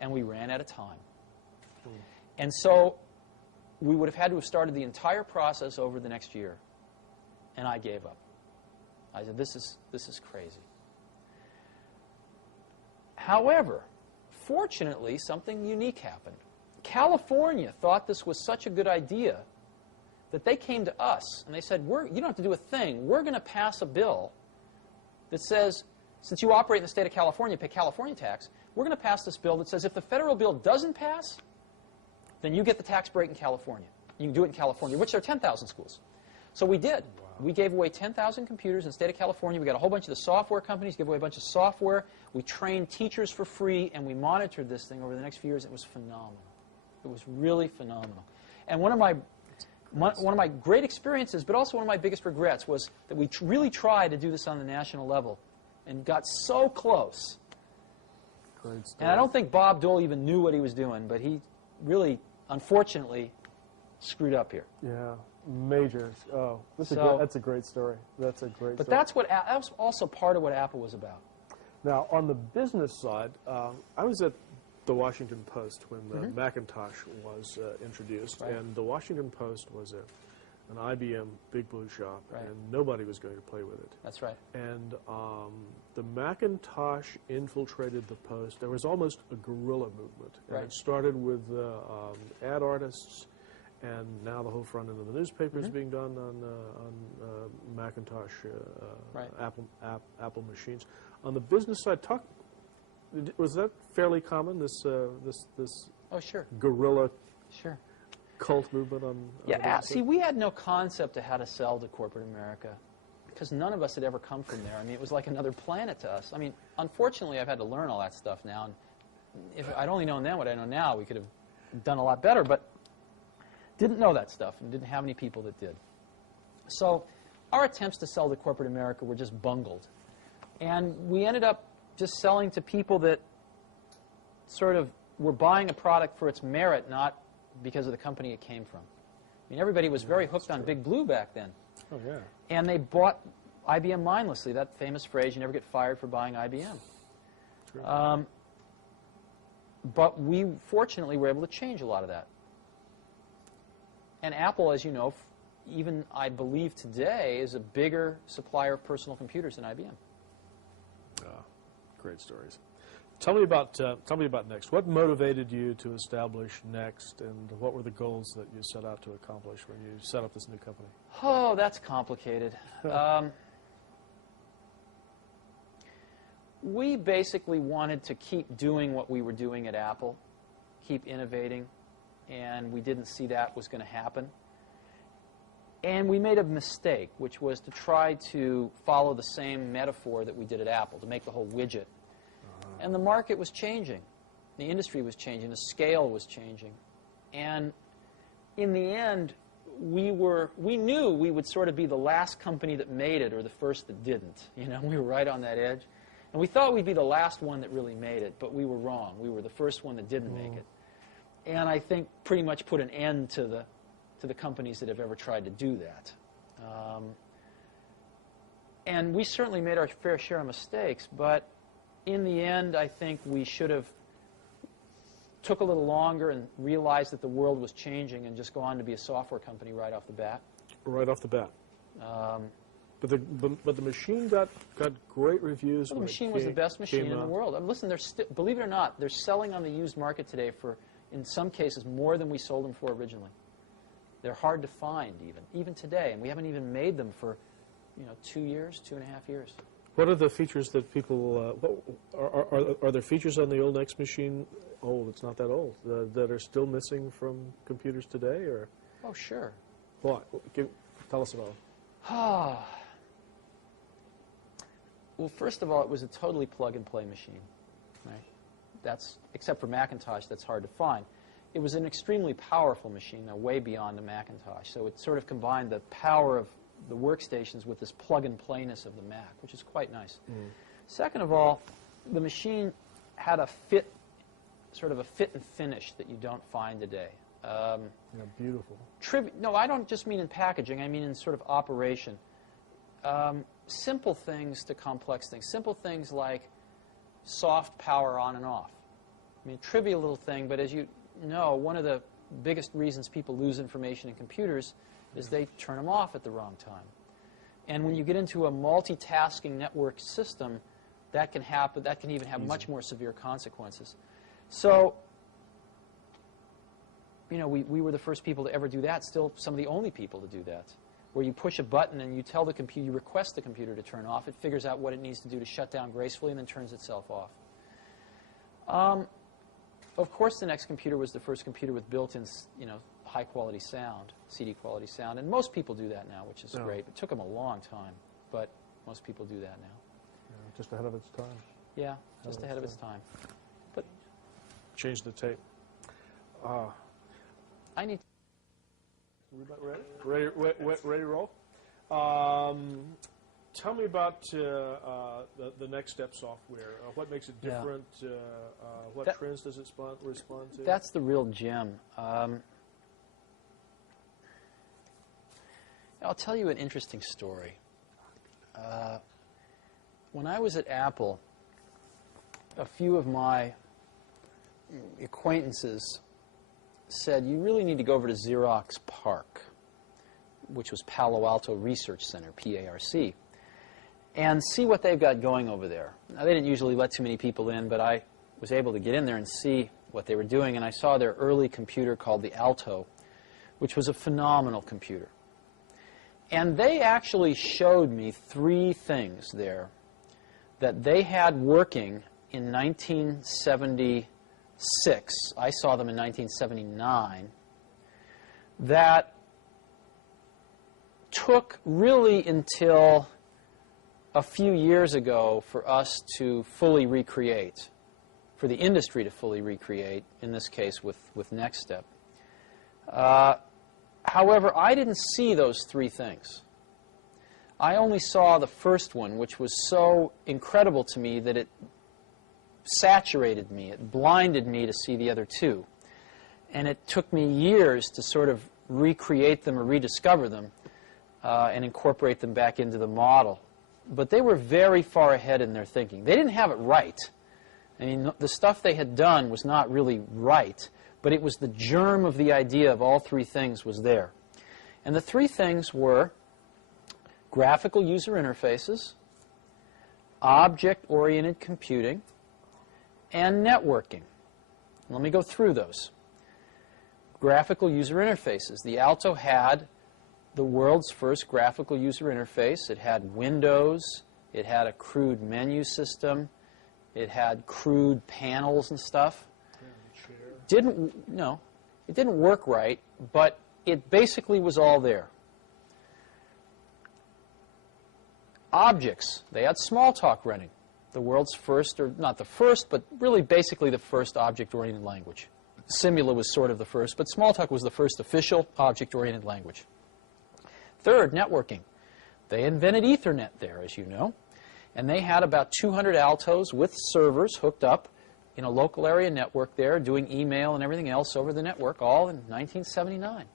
And we ran out of time. And so we would have had to have started the entire process over the next year. And I gave up. I said, this is crazy. However, fortunately, something unique happened. California thought this was such a good idea that they came to us and they said, you don't have to do a thing. We're going to pass a bill that says, since you operate in the state of California, pay California tax, we're going to pass this bill that says if the federal bill doesn't pass, then you get the tax break in California. You can do it in California, which there are 10,000 schools. So we did. Wow. We gave away 10,000 computers in the state of California. We got a whole bunch of the software companies, gave away a bunch of software. We trained teachers for free, and we monitored this thing over the next few years. It was phenomenal. It was really phenomenal. And one of my great experiences, but also one of my biggest regrets, was that we really tried to do this on the national level and got so close. Great stuff. And I don't think Bob Dole even knew what he was doing, but he really, unfortunately, screwed up here. Yeah. Major. Oh, that's a great story. That's a great but story. But that was also part of what Apple was about. Now, on the business side, I was at the Washington Post when the Macintosh was introduced, and the Washington Post was an IBM Big Blue shop, and nobody was going to play with it. That's right. And the Macintosh infiltrated the Post. There was almost a guerrilla movement. And it started with ad artists, and now the whole front end of the newspaper is being done on Macintosh Apple machines. On the business side, was that fairly common? This guerrilla cult movement on see, we had no concept of how to sell to corporate America because none of us had ever come from there. I mean, it was like another planet to us. I mean, unfortunately, I've had to learn all that stuff now. And if I'd only known then what I know now, we could have done a lot better. But didn't know that stuff and didn't have any people that did. So our attempts to sell to corporate America were just bungled. And we ended up just selling to people that sort of were buying a product for its merit, not because of the company it came from. I mean, everybody was very hooked on Big Blue back then. Oh, yeah. And they bought IBM mindlessly, that famous phrase, you never get fired for buying IBM. But we, fortunately, were able to change a lot of that. And Apple, as you know, even I believe today, is a bigger supplier of personal computers than IBM. Great stories. Tell me about NeXT. What motivated you to establish NeXT, and what were the goals that you set out to accomplish when you set up this new company? Oh, that's complicated. We basically wanted to keep doing what we were doing at Apple, keep innovating, and we didn't see that was going to happen. And we made a mistake, which was to try to follow the same metaphor that we did at Apple, to make the whole widget. And the market was changing. The industry was changing. The scale was changing. And in the end, we knew we would sort of be the last company that made it or the first that didn't. You know, we were right on that edge. And we thought we'd be the last one that really made it, but we were wrong. We were the first one that didn't make it. And I think pretty much put an end to the companies that have ever tried to do that. And we certainly made our fair share of mistakes, but in the end, I think we should have took a little longer and realized that the world was changing and just go on to be a software company right off the bat. Right off the bat. But the machine got great reviews. Well, the machine was the best machine in the world. Listen, believe it or not, they're selling on the used market today for, in some cases, more than we sold them for originally. They're hard to find even today, and we haven't even made them for 2 years, 2.5 years. What are the features that people, are there features on the old NeXT machine, it's not that old, that are still missing from computers today? Or? Oh, sure. What? Tell us about it. Well, first of all, it was a totally plug-and-play machine. Right? Except for Macintosh, that's hard to find. It was an extremely powerful machine, way beyond the Macintosh. So it sort of combined the power of the workstations with this plug-and-playness of the Mac, which is quite nice. Second of all, the machine had sort of a fit and finish that you don't find today. Beautiful. No, I don't just mean in packaging. I mean in sort of operation. Simple things to complex things. Simple things like soft power on and off. I mean, trivial little thing, but as you know, one of the biggest reasons people lose information in computers is they turn them off at the wrong time. And when you get into a multitasking network system, that can happen. That can even have much more severe consequences. So, we were the first people to ever do that, still some of the only people to do that, where you push a button and you tell the computer, you request the computer to turn off. It figures out what it needs to do to shut down gracefully and then turns itself off. Of course, the NeXT computer was the first computer with built-in, high-quality sound, CD-quality sound, and most people do that now, which is great. It took them a long time, but most people do that now. Yeah, just ahead of its time. Yeah, just ahead of its time. But change the tape. I need. Ready to roll? Tell me about the NextStep software. What makes it different? What trends does it respond to? That's the real gem. I'll tell you an interesting story. When I was at Apple, a few of my acquaintances said, you really need to go over to Xerox PARC, which was Palo Alto Research Center, PARC, and see what they've got going over there. Now, they didn't usually let too many people in, but I was able to get in there and see what they were doing, and I saw their early computer called the Alto, which was a phenomenal computer. And they actually showed me 3 things there that they had working in 1976. I saw them in 1979. That took really until a few years ago for us to fully recreate, for the industry to fully recreate, in this case with NextStep. However, I didn't see those 3 things. I only saw the first one, which was so incredible to me that it saturated me. It blinded me to see the other 2. And it took me years to sort of recreate them or rediscover them and incorporate them back into the model. But they were very far ahead in their thinking. They didn't have it right. I mean, the stuff they had done was not really right, but it was the germ of the idea of all 3 things was there. And the 3 things were graphical user interfaces, object-oriented computing, and networking. Let me go through those. Graphical user interfaces. The Alto had the world's first graphical user interface. It had windows. It had a crude menu system. It had crude panels and stuff. It didn't work right, but it basically was all there. Objects. They had Smalltalk running. The world's first, or not the first, but really basically the first object-oriented language. Simula was sort of the first, but Smalltalk was the first official object-oriented language. Third, networking. They invented Ethernet there, as you know, and they had about 200 Altos with servers hooked up in a local area network there, doing email and everything else over the network, all in 1979.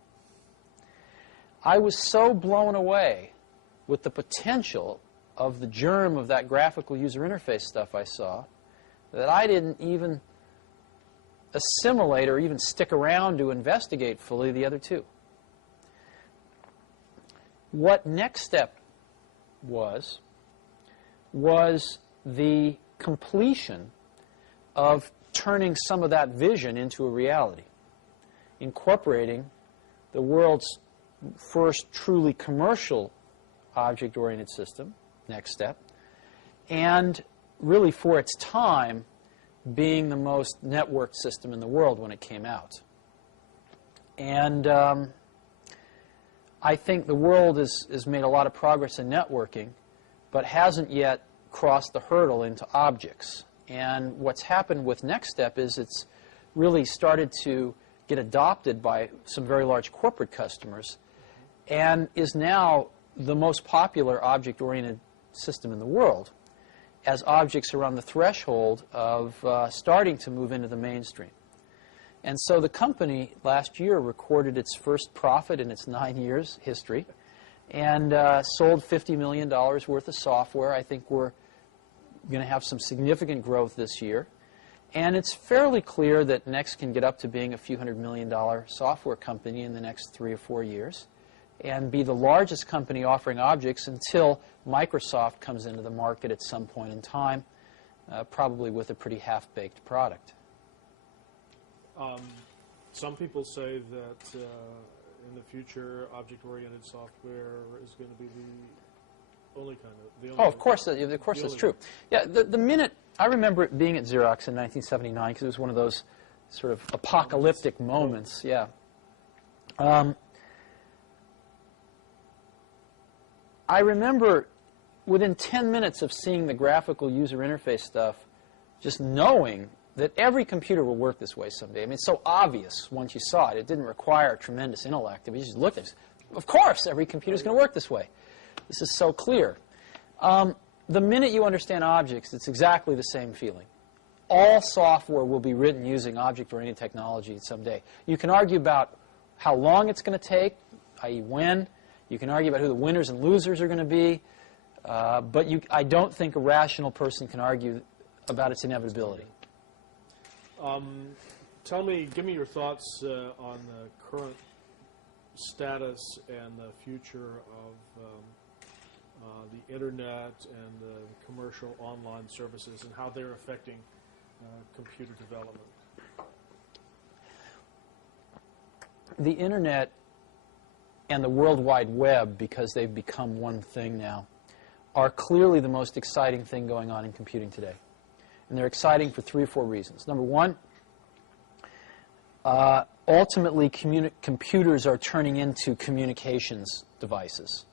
I was so blown away with the potential of the germ of that graphical user interface stuff I saw that I didn't even assimilate or even stick around to investigate fully the other 2. What NextStep was the completion of turning some of that vision into a reality, incorporating the world's first truly commercial object-oriented system, NextStep, and really for its time being the most networked system in the world when it came out. And I think the world has made a lot of progress in networking, but hasn't yet crossed the hurdle into objects. And what's happened with NextStep is it's really started to get adopted by some very large corporate customers and is now the most popular object-oriented system in the world, as objects are on the threshold of starting to move into the mainstream. And so the company last year recorded its first profit in its 9 years history and sold $50 million worth of software. I think we're going to have some significant growth this year. And it's fairly clear that Next can get up to being a few $100 million software company in the next 3 or 4 years and be the largest company offering objects until Microsoft comes into the market at some point in time, probably with a pretty half-baked product. Some people say that in the future, object-oriented software is going to be the only kind of... of course that's true. Yeah, the minute... I remember it being at Xerox in 1979 because it was one of those sort of apocalyptic moments. Yeah. I remember within 10 minutes of seeing the graphical user interface stuff, just knowing that every computer will work this way someday. I mean, it's so obvious once you saw it. It didn't require tremendous intellect. If you just looked at it, of course, every computer is going to work this way. This is so clear. The minute you understand objects, it's exactly the same feeling. All software will be written using object-oriented technology someday. You can argue about how long it's going to take, i.e. when, You can argue about who the winners and losers are going to be. But I don't think a rational person can argue about its inevitability. Give me your thoughts on the current status and the future of the Internet and the commercial online services and how they're affecting computer development. The Internet and the World Wide Web, because they've become one thing now, are clearly the most exciting thing going on in computing today. And they're exciting for 3 or 4 reasons. Number one, ultimately computers are turning into communications devices.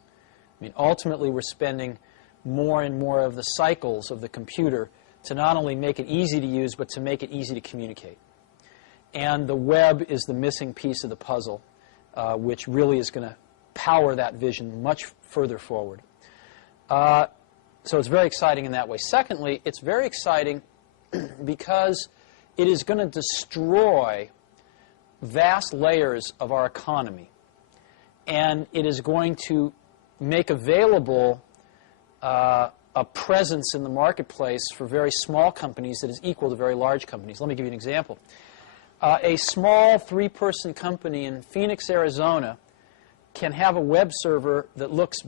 I mean, ultimately we're spending more and more of the cycles of the computer to not only make it easy to use, but to make it easy to communicate. And the web is the missing piece of the puzzle, which really is going to power that vision much further forward. So it's very exciting in that way. Secondly, it's very exciting because it is going to destroy vast layers of our economy. And it is going to make available a presence in the marketplace for very small companies that is equal to very large companies. Let me give you an example. A small 3-person company in Phoenix, Arizona can have a web server that looks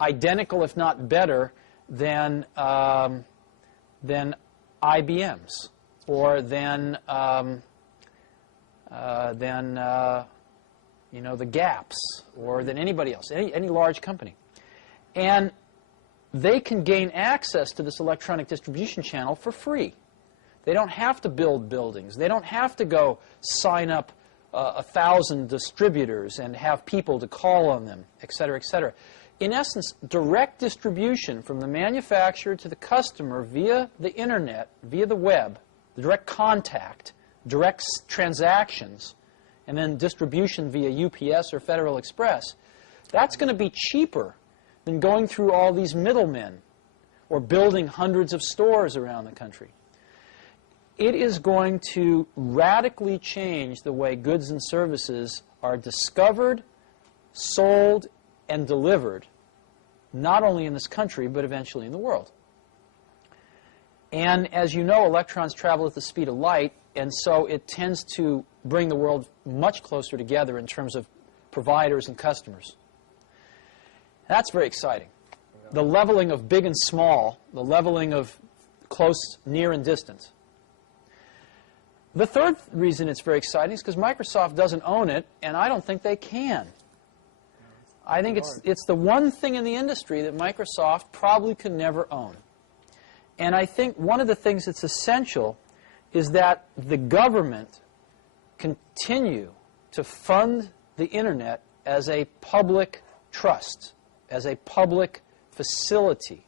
identical, if not better, than IBM's or than the Gap's or than anybody else, any large company. And they can gain access to this electronic distribution channel for free. They don't have to build buildings. They don't have to go sign up 1,000 distributors and have people to call on them, et cetera, et cetera. In essence, direct distribution from the manufacturer to the customer via the Internet, via the web, the direct contact, direct transactions, and then distribution via UPS or Federal Express, that's going to be cheaper than going through all these middlemen or building hundreds of stores around the country. It is going to radically change the way goods and services are discovered, sold, and delivered, not only in this country, but eventually in the world. And as you know, electrons travel at the speed of light, and so it tends to bring the world much closer together in terms of providers and customers. That's very exciting. The leveling of big and small, the leveling of close, near, and distant. The third reason it's very exciting is because Microsoft doesn't own it, and I don't think they can. I think it's the one thing in the industry that Microsoft probably could never own. And I think one of the things that's essential is that the government continue to fund the Internet as a public trust, as a public facility,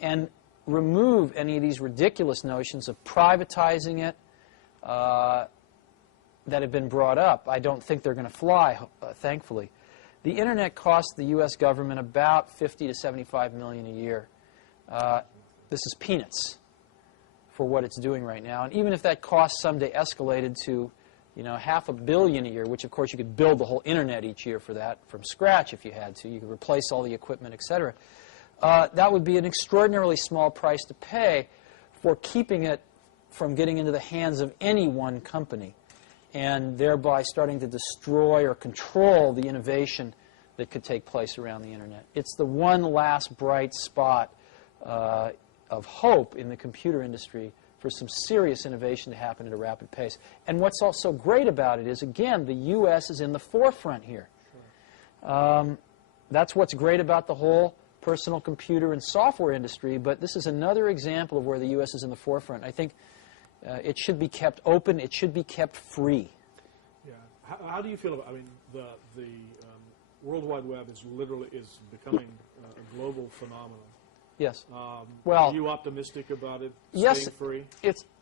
and remove any of these ridiculous notions of privatizing it that have been brought up. I don't think they're going to fly, thankfully. The Internet costs the U.S. government about $50 to $75 million a year. This is peanuts for what it's doing right now. And even if that cost someday escalated to, $500 million a year, which of course you could build the whole Internet each year for that from scratch if you had to. You could replace all the equipment, etc. That would be an extraordinarily small price to pay for keeping it from getting into the hands of any one company, and thereby starting to destroy or control the innovation that could take place around the Internet. It's the one last bright spot of hope in the computer industry for some serious innovation to happen at a rapid pace. And what's also great about it is, again, the U.S. is in the forefront here. Sure. That's what's great about the whole personal computer and software industry, but this is another example of where the U.S. is in the forefront. I think it should be kept open. It should be kept free. Yeah. How do you feel about? I mean, the World Wide Web is becoming a global phenomenon. Yes. Well, are you optimistic about it staying free?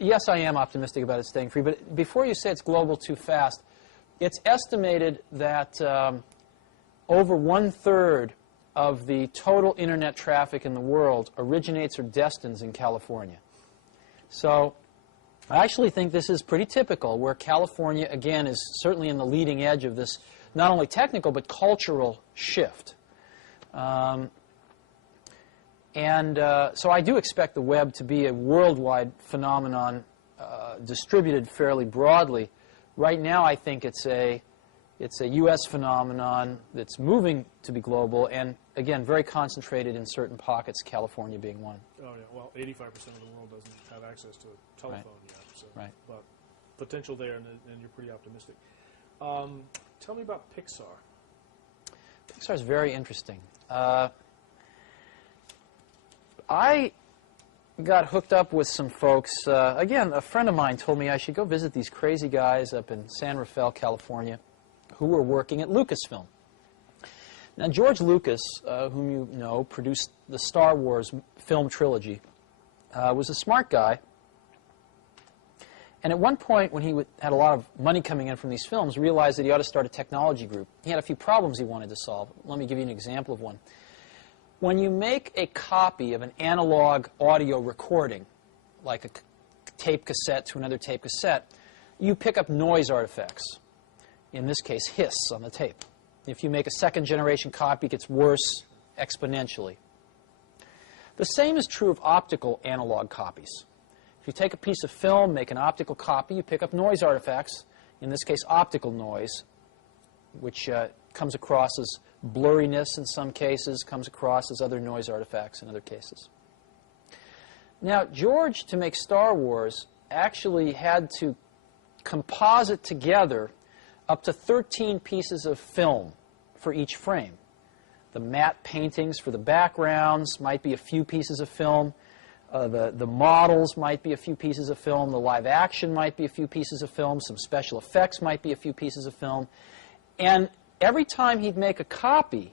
Yes, I am optimistic about it staying free. But before you say it's global too fast, it's estimated that over 1/3 of the total Internet traffic in the world originates or destines in California. So I actually think this is pretty typical, where California, again, is certainly in the leading edge of this not only technical but cultural shift. So I do expect the web to be a worldwide phenomenon distributed fairly broadly. Right now I think it's a U.S. phenomenon that's moving to be global and, again, very concentrated in certain pockets, California being one. Oh, yeah. Well, 85% of the world doesn't have access to a telephone yet. So, right. But potential there, and you're pretty optimistic. Tell me about Pixar. Pixar is very interesting. I got hooked up with some folks. Again, a friend of mine told me I should go visit these crazy guys up in San Rafael, California, who were working at Lucasfilm. Now, George Lucas, whom you know, produced the Star Wars film trilogy, was a smart guy. And at one point, when he had a lot of money coming in from these films, realized that he ought to start a technology group. He had a few problems he wanted to solve. Let me give you an example of one. When you make a copy of an analog audio recording, like a tape cassette to another tape cassette, you pick up noise artifacts. In this case, hiss on the tape. If you make a second-generation copy, it gets worse exponentially. The same is true of optical analog copies. If you take a piece of film, make an optical copy, you pick up noise artifacts, in this case optical noise, which comes across as blurriness in some cases, comes across as other noise artifacts in other cases. Now, George, to make Star Wars, actually had to composite together up to 13 pieces of film for each frame. The matte paintings for the backgrounds might be a few pieces of film. The models might be a few pieces of film. The live action might be a few pieces of film. Some special effects might be a few pieces of film. And every time he'd make a copy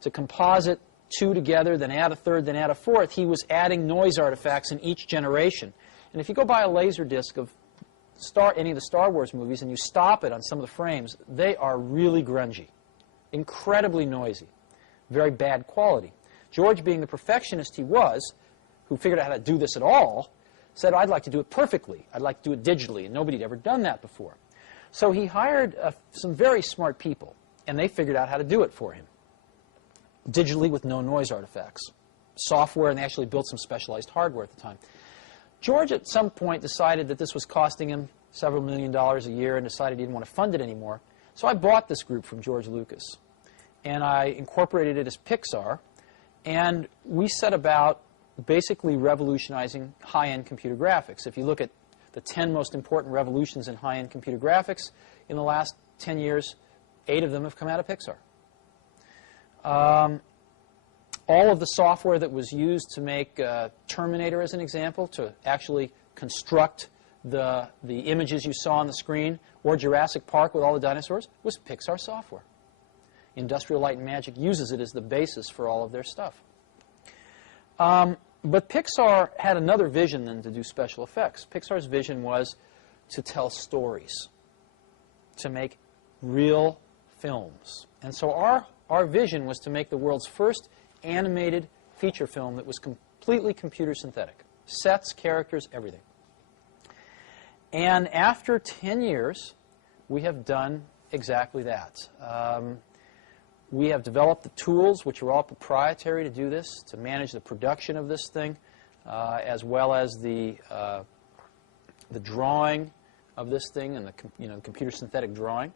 to composite two together, then add a third, then add a fourth, he was adding noise artifacts in each generation. And if you go buy a Laserdisc of any of the Star Wars movies and you stop it on some of the frames, they are really grungy, incredibly noisy, very bad quality. George, being the perfectionist he was, who figured out how to do this at all, said, I'd like to do it perfectly. I'd like to do it digitally, and nobody had ever done that before. So he hired some very smart people, and they figured out how to do it for him, digitally with no noise artifacts. Software, and they actually built some specialized hardware at the time. George, at some point, decided that this was costing him several $1 million a year and decided he didn't want to fund it anymore. So I bought this group from George Lucas, and I incorporated it as Pixar, and we set about basically revolutionizing high-end computer graphics. If you look at the 10 most important revolutions in high-end computer graphics, in the last 10 years, 8 of them have come out of Pixar. All of the software that was used to make Terminator, as an example, to actually construct the images you saw on the screen, or Jurassic Park with all the dinosaurs, was Pixar software. Industrial Light and Magic uses it as the basis for all of their stuff. But Pixar had another vision than to do special effects. Pixar's vision was to tell stories, to make real films. And so our vision was to make the world's first animated feature film that was completely computer synthetic. Sets, characters, everything. And after 10 years, we have done exactly that. We have developed the tools, which are all proprietary, to do this, to manage the production of this thing, as well as the drawing of this thing and the computer synthetic drawing.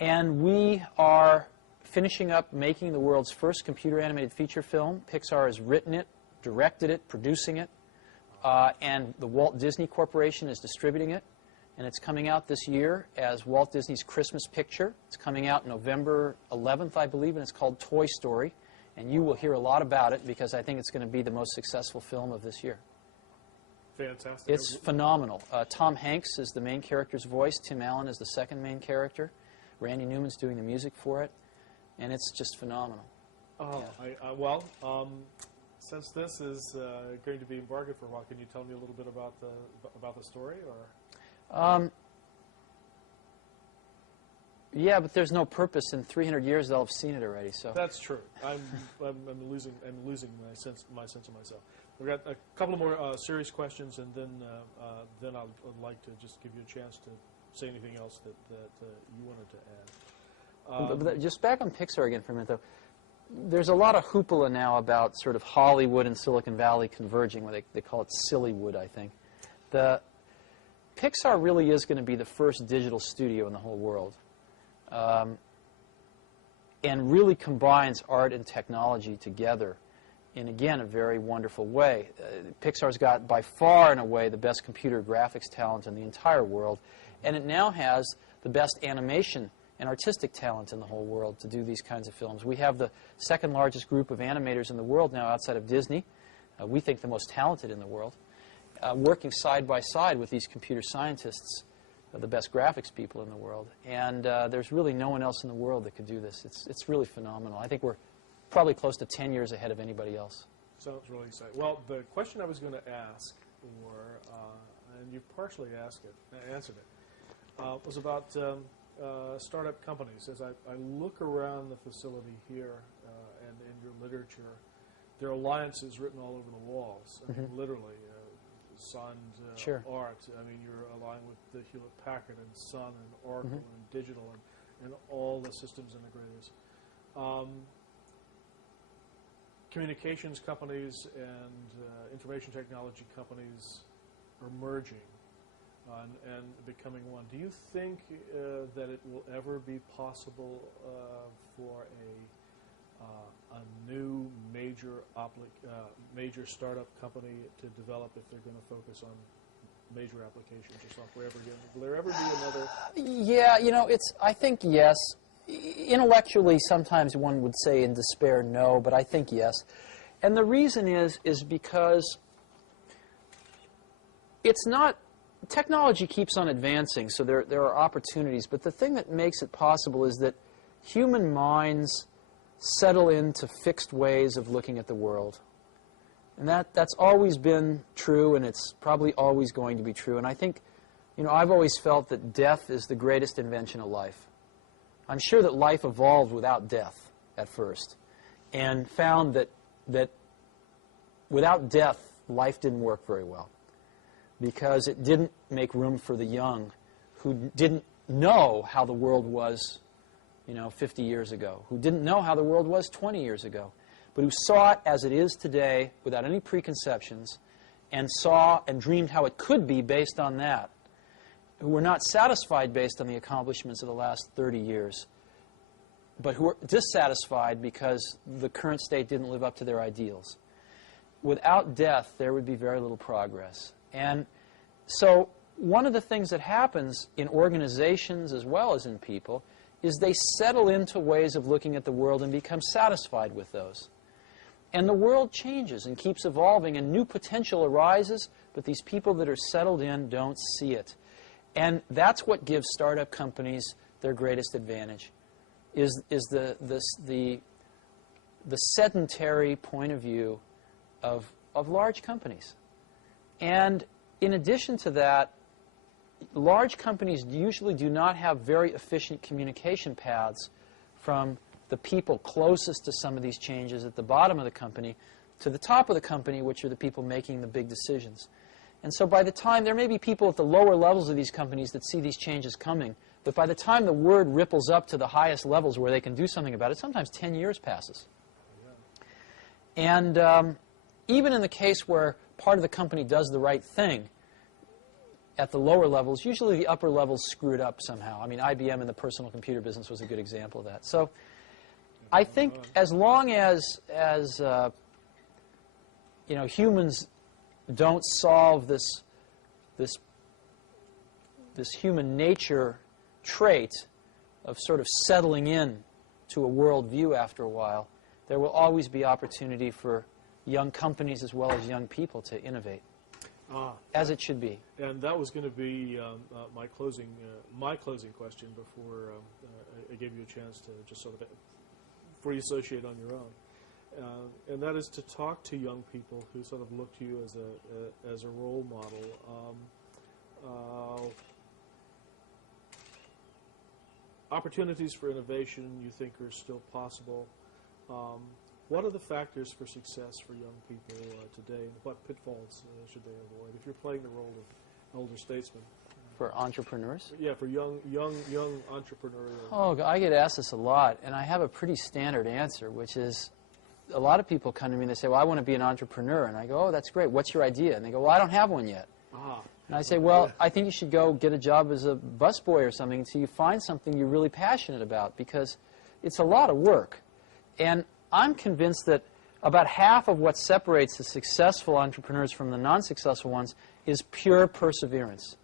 And we are finishing up making the world's first computer animated feature film. Pixar has written it, directed it, producing it, and the Walt Disney Corporation is distributing it. And it's coming out this year as Walt Disney's Christmas picture. It's coming out November 11th, I believe, and it's called Toy Story. And you will hear a lot about it because I think it's going to be the most successful film of this year. Fantastic. It's phenomenal. Tom Hanks is the main character's voice. Tim Allen is the second main character. Randy Newman's doing the music for it. And it's just phenomenal. Oh, yeah. Since this is going to be embargoed for a while, can you tell me a little bit about the story? Or? Yeah, but there's no purpose. In 300 years, they'll have seen it already. So that's true. I'm losing my sense of myself. We've got a couple of more serious questions, and then I'd like to just give you a chance to say anything else that you wanted to add. But just back on Pixar again for a minute, though. There's a lot of hoopla now about sort of Hollywood and Silicon Valley converging. They call it Sillywood, I think. Pixar really is going to be the first digital studio in the whole world, and really combines art and technology together in, again, a very wonderful way. Pixar's got, by far and away, the best computer graphics talent in the entire world, and it now has the best animation and artistic talent in the whole world to do these kinds of films. We have the second largest group of animators in the world now outside of Disney. We think the most talented in the world, working side by side with these computer scientists, the best graphics people in the world. And there's really no one else in the world that could do this. It's really phenomenal. I think we're probably close to 10 years ahead of anybody else. Sounds really exciting. Well, the question I was going to ask, and you partially answered it, was about startup companies. As I look around the facility here and in your literature, there are alliances written all over the walls. I mean, literally, Sun, sure. Art. I mean, you're aligned with the Hewlett-Packard and Sun and Oracle and Digital and all the systems integrators. Communications companies and information technology companies are merging and becoming one. Do you think that it will ever be possible for a new major startup company to develop if they're going to focus on major applications or software ever again? Will there ever be another? Yeah, you know, I think yes. Intellectually, sometimes one would say in despair no, but I think yes. And the reason is because it's not, technology keeps on advancing, so there are opportunities, but the thing that makes it possible is that human minds settle into fixed ways of looking at the world. And that's always been true, and it's probably always going to be true. And I think, you know, I've always felt that death is the greatest invention of life. I'm sure that life evolved without death at first, and found that without death, life didn't work very well, because it didn't make room for the young who didn't know how the world was, you know, 50 years ago, who didn't know how the world was 20 years ago, but who saw it as it is today without any preconceptions, and saw and dreamed how it could be based on that, who were not satisfied based on the accomplishments of the last 30 years, but who were dissatisfied because the current state didn't live up to their ideals. Without death, there would be very little progress. And so one of the things that happens in organizations as well as in people is they settle into ways of looking at the world and become satisfied with those. And the world changes and keeps evolving, and new potential arises, but these people that are settled in don't see it. And that's what gives startup companies their greatest advantage, is the sedentary point of view of large companies. And in addition to that, large companies usually do not have very efficient communication paths from the people closest to some of these changes at the bottom of the company to the top of the company, which are the people making the big decisions. And so by the time, there may be people at the lower levels of these companies that see these changes coming, but by the time the word ripples up to the highest levels where they can do something about it, sometimes 10 years passes. And even in the case where part of the company does the right thing, at the lower levels, usually the upper levels screwed up somehow. I mean, IBM in the personal computer business was a good example of that. So I think as long as you know, humans don't solve this human nature trait of sort of settling in to a worldview after a while, there will always be opportunity for young companies as well as young people to innovate, as it should be. And that was going to be my closing question before I gave you a chance to just sort of free associate on your own. And that is to talk to young people who sort of look to you as a role model. Opportunities for innovation you think are still possible. What are the factors for success for young people today, and what pitfalls should they avoid? If you're playing the role of elder statesman, For entrepreneurs? Yeah, for young entrepreneurs. Oh, I get asked this a lot, and I have a pretty standard answer, which is a lot of people come to me and they say, well, I want to be an entrepreneur. And I go, oh, that's great. What's your idea? And they go, well, I don't have one yet. And I say, well, I think you should go get a job as a busboy or something until you find something you're really passionate about, because it's a lot of work. And I'm convinced that about half of what separates the successful entrepreneurs from the non-successful ones is pure perseverance.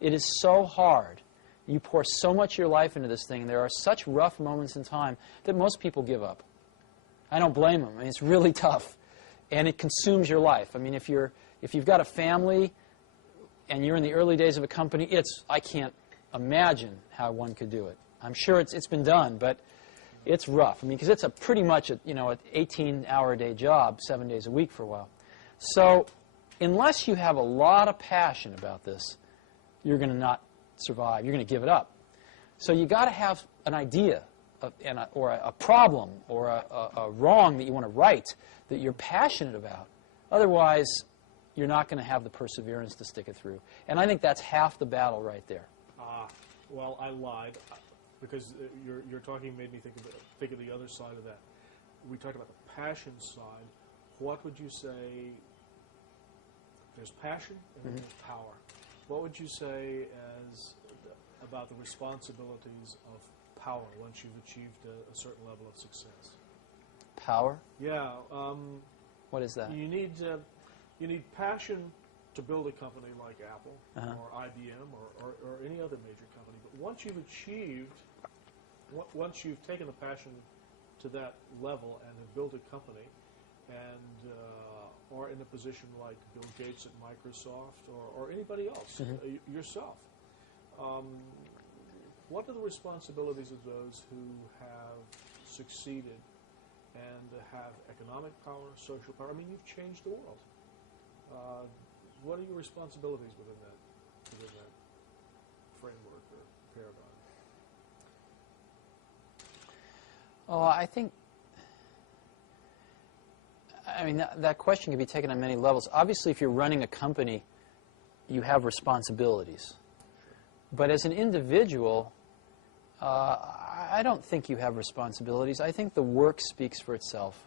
It is so hard. You pour so much of your life into this thing, and there are such rough moments in time that most people give up. I don't blame them. I mean, it's really tough, and it consumes your life. I mean, if you've got a family and you're in the early days of a company, I can't imagine how one could do it. I'm sure it's been done, but it's rough. I mean, because it's pretty much an 18-hour-a-day job, 7 days a week for a while. So unless you have a lot of passion about this, you're going to not survive. You're going to give it up. So you got to have an idea or a problem or a wrong that you want to right that you're passionate about. Otherwise, you're not going to have the perseverance to stick it through. And I think that's half the battle right there. Well, I lied, because your talking made me think of the other side of that. We talked about the passion side. What would you say? There's passion and there's power. What would you say about the responsibilities of power once you've achieved a certain level of success? Power? Yeah. What is that? You need passion to build a company like Apple or IBM or any other major company. But once you've taken the passion to that level and have built a company and are in a position like Bill Gates at Microsoft or anybody else, yourself, what are the responsibilities of those who have succeeded and have economic power, social power? I mean, you've changed the world. What are your responsibilities within that framework or paradigm? Oh, I mean, that question can be taken on many levels. Obviously, if you're running a company, you have responsibilities. But as an individual, I don't think you have responsibilities. I think the work speaks for itself.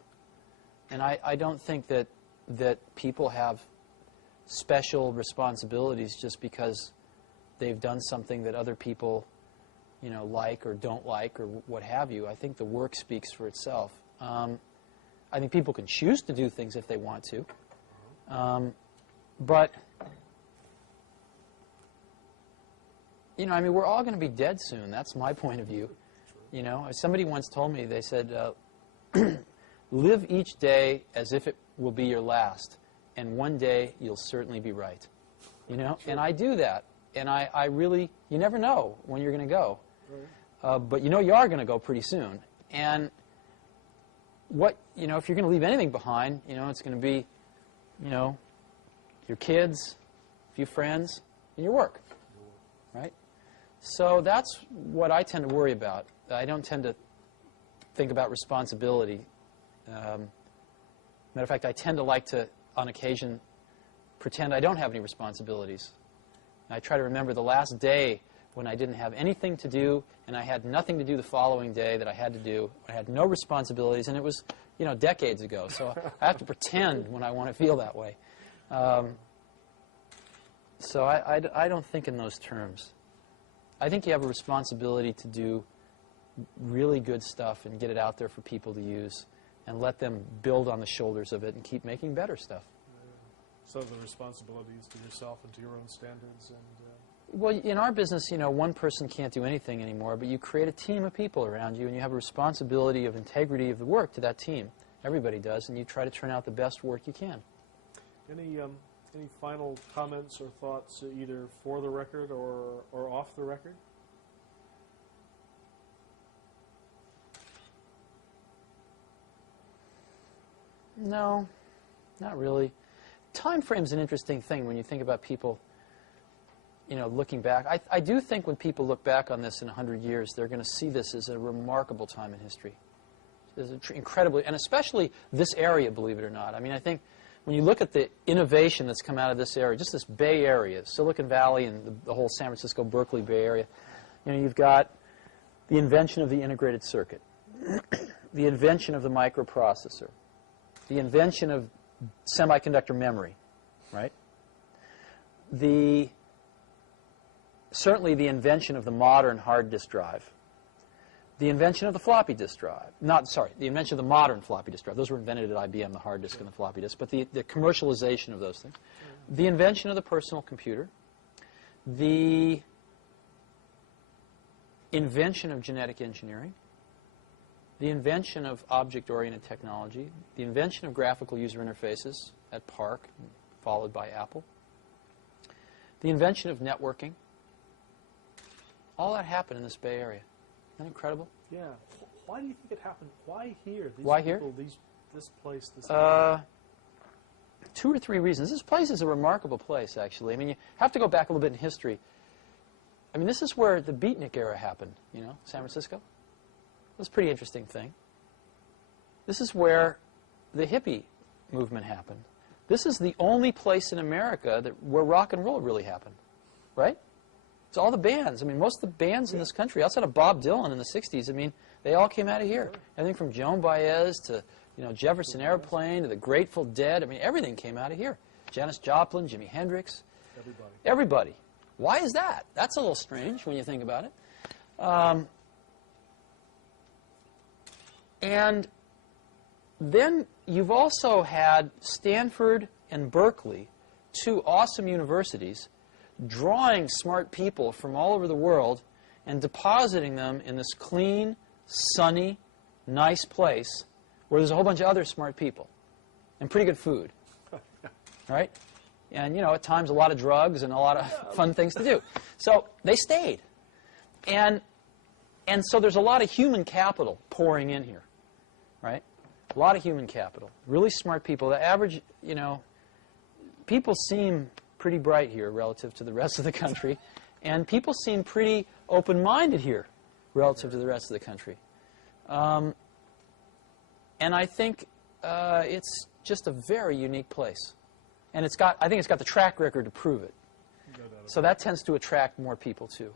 And I don't think that people have special responsibilities just because they've done something that other people, like or don't like or what have you. I think the work speaks for itself. I think people can choose to do things if they want to. But, I mean, we're all going to be dead soon. That's my point of view. Somebody once told me, they said, live each day as if it will be your last, and one day you'll certainly be right. And I do that. And I really, you never know when you're going to go. But you are going to go pretty soon. And if you're going to leave anything behind, it's going to be, your kids, a few friends, and your work, right? So that's what I tend to worry about. I don't tend to think about responsibility. Matter of fact, I tend to like to, on occasion, pretend I don't have any responsibilities. And I try to remember the last day when I didn't have anything to do, and I had nothing to do the following day that I had to do. I had no responsibilities, and it was, decades ago. So I have to pretend when I want to feel that way. So I don't think in those terms. I think you have a responsibility to do really good stuff and get it out there for people to use and let them build on the shoulders of it and keep making better stuff. So the responsibilities to yourself and to your own standards and... Well, in our business, one person can't do anything anymore, but you create a team of people around you, and you have a responsibility of integrity of the work to that team. Everybody does, and you try to turn out the best work you can. Any final comments or thoughts, either for the record or off the record? No, not really. Time frame's an interesting thing when you think about people, looking back. I do think when people look back on this in 100 years, they're going to see this as a remarkable time in history. It's incredibly, and especially this area, believe it or not. I mean, I think when you look at the innovation that's come out of this area, just this Bay Area, Silicon Valley and the whole San Francisco, Berkeley Bay Area, you know, you've got the invention of the integrated circuit, the invention of the microprocessor, the invention of semiconductor memory, right? Certainly the invention of the modern hard disk drive, the invention of the floppy disk drive, the invention of the modern floppy disk drive. Those were invented at IBM, the hard disk and the floppy disk, but the commercialization of those things. The invention of the personal computer, the invention of genetic engineering, the invention of object-oriented technology, the invention of graphical user interfaces at PARC, followed by Apple, the invention of networking. All that happened in this Bay Area. Isn't that incredible? Yeah. Why do you think it happened? Why here? Why here? This place, this 2 or 3 reasons. This place is a remarkable place, actually. I mean, you have to go back a little bit in history. I mean, this is where the beatnik era happened, you know, San Francisco. It was a pretty interesting thing. This is where the hippie movement happened. This is the only place in America where rock and roll really happened, right? It's all the bands. I mean, most of the bands in this country, outside of Bob Dylan in the 60s, I mean, they all came out of here. Everything from Joan Baez to, you know, Jefferson Airplane to the Grateful Dead. I mean, everything came out of here. Janis Joplin, Jimi Hendrix. Everybody. Why is that? That's a little strange when you think about it. And then you've also had Stanford and Berkeley, 2 awesome universities, drawing smart people from all over the world and depositing them in this clean, sunny, nice place where there's a whole bunch of other smart people and pretty good food, right? And, you know, at times a lot of drugs and a lot of fun things to do. So they stayed. And so there's a lot of human capital pouring in here, right? A lot of human capital. Really smart people. The average, you know, people seem pretty bright here relative to the rest of the country. And people seem pretty open-minded here relative to the rest of the country. And I think it's just a very unique place. And I think it's got the track record to prove it. So that tends to attract more people, too.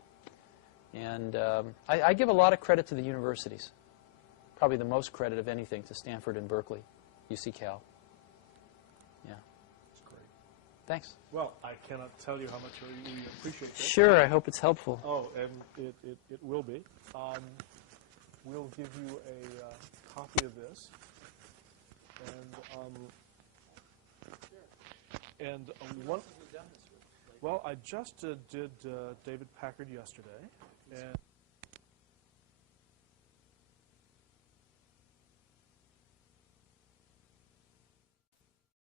And I give a lot of credit to the universities. Probably the most credit of anything to Stanford and Berkeley, UC Cal. Yeah. That's great. Thanks. Well, I cannot tell you how much we appreciate this. Sure, I hope it's helpful. Oh, and it will be. We'll give you a copy of this. And one. Well, I just did David Packard yesterday, and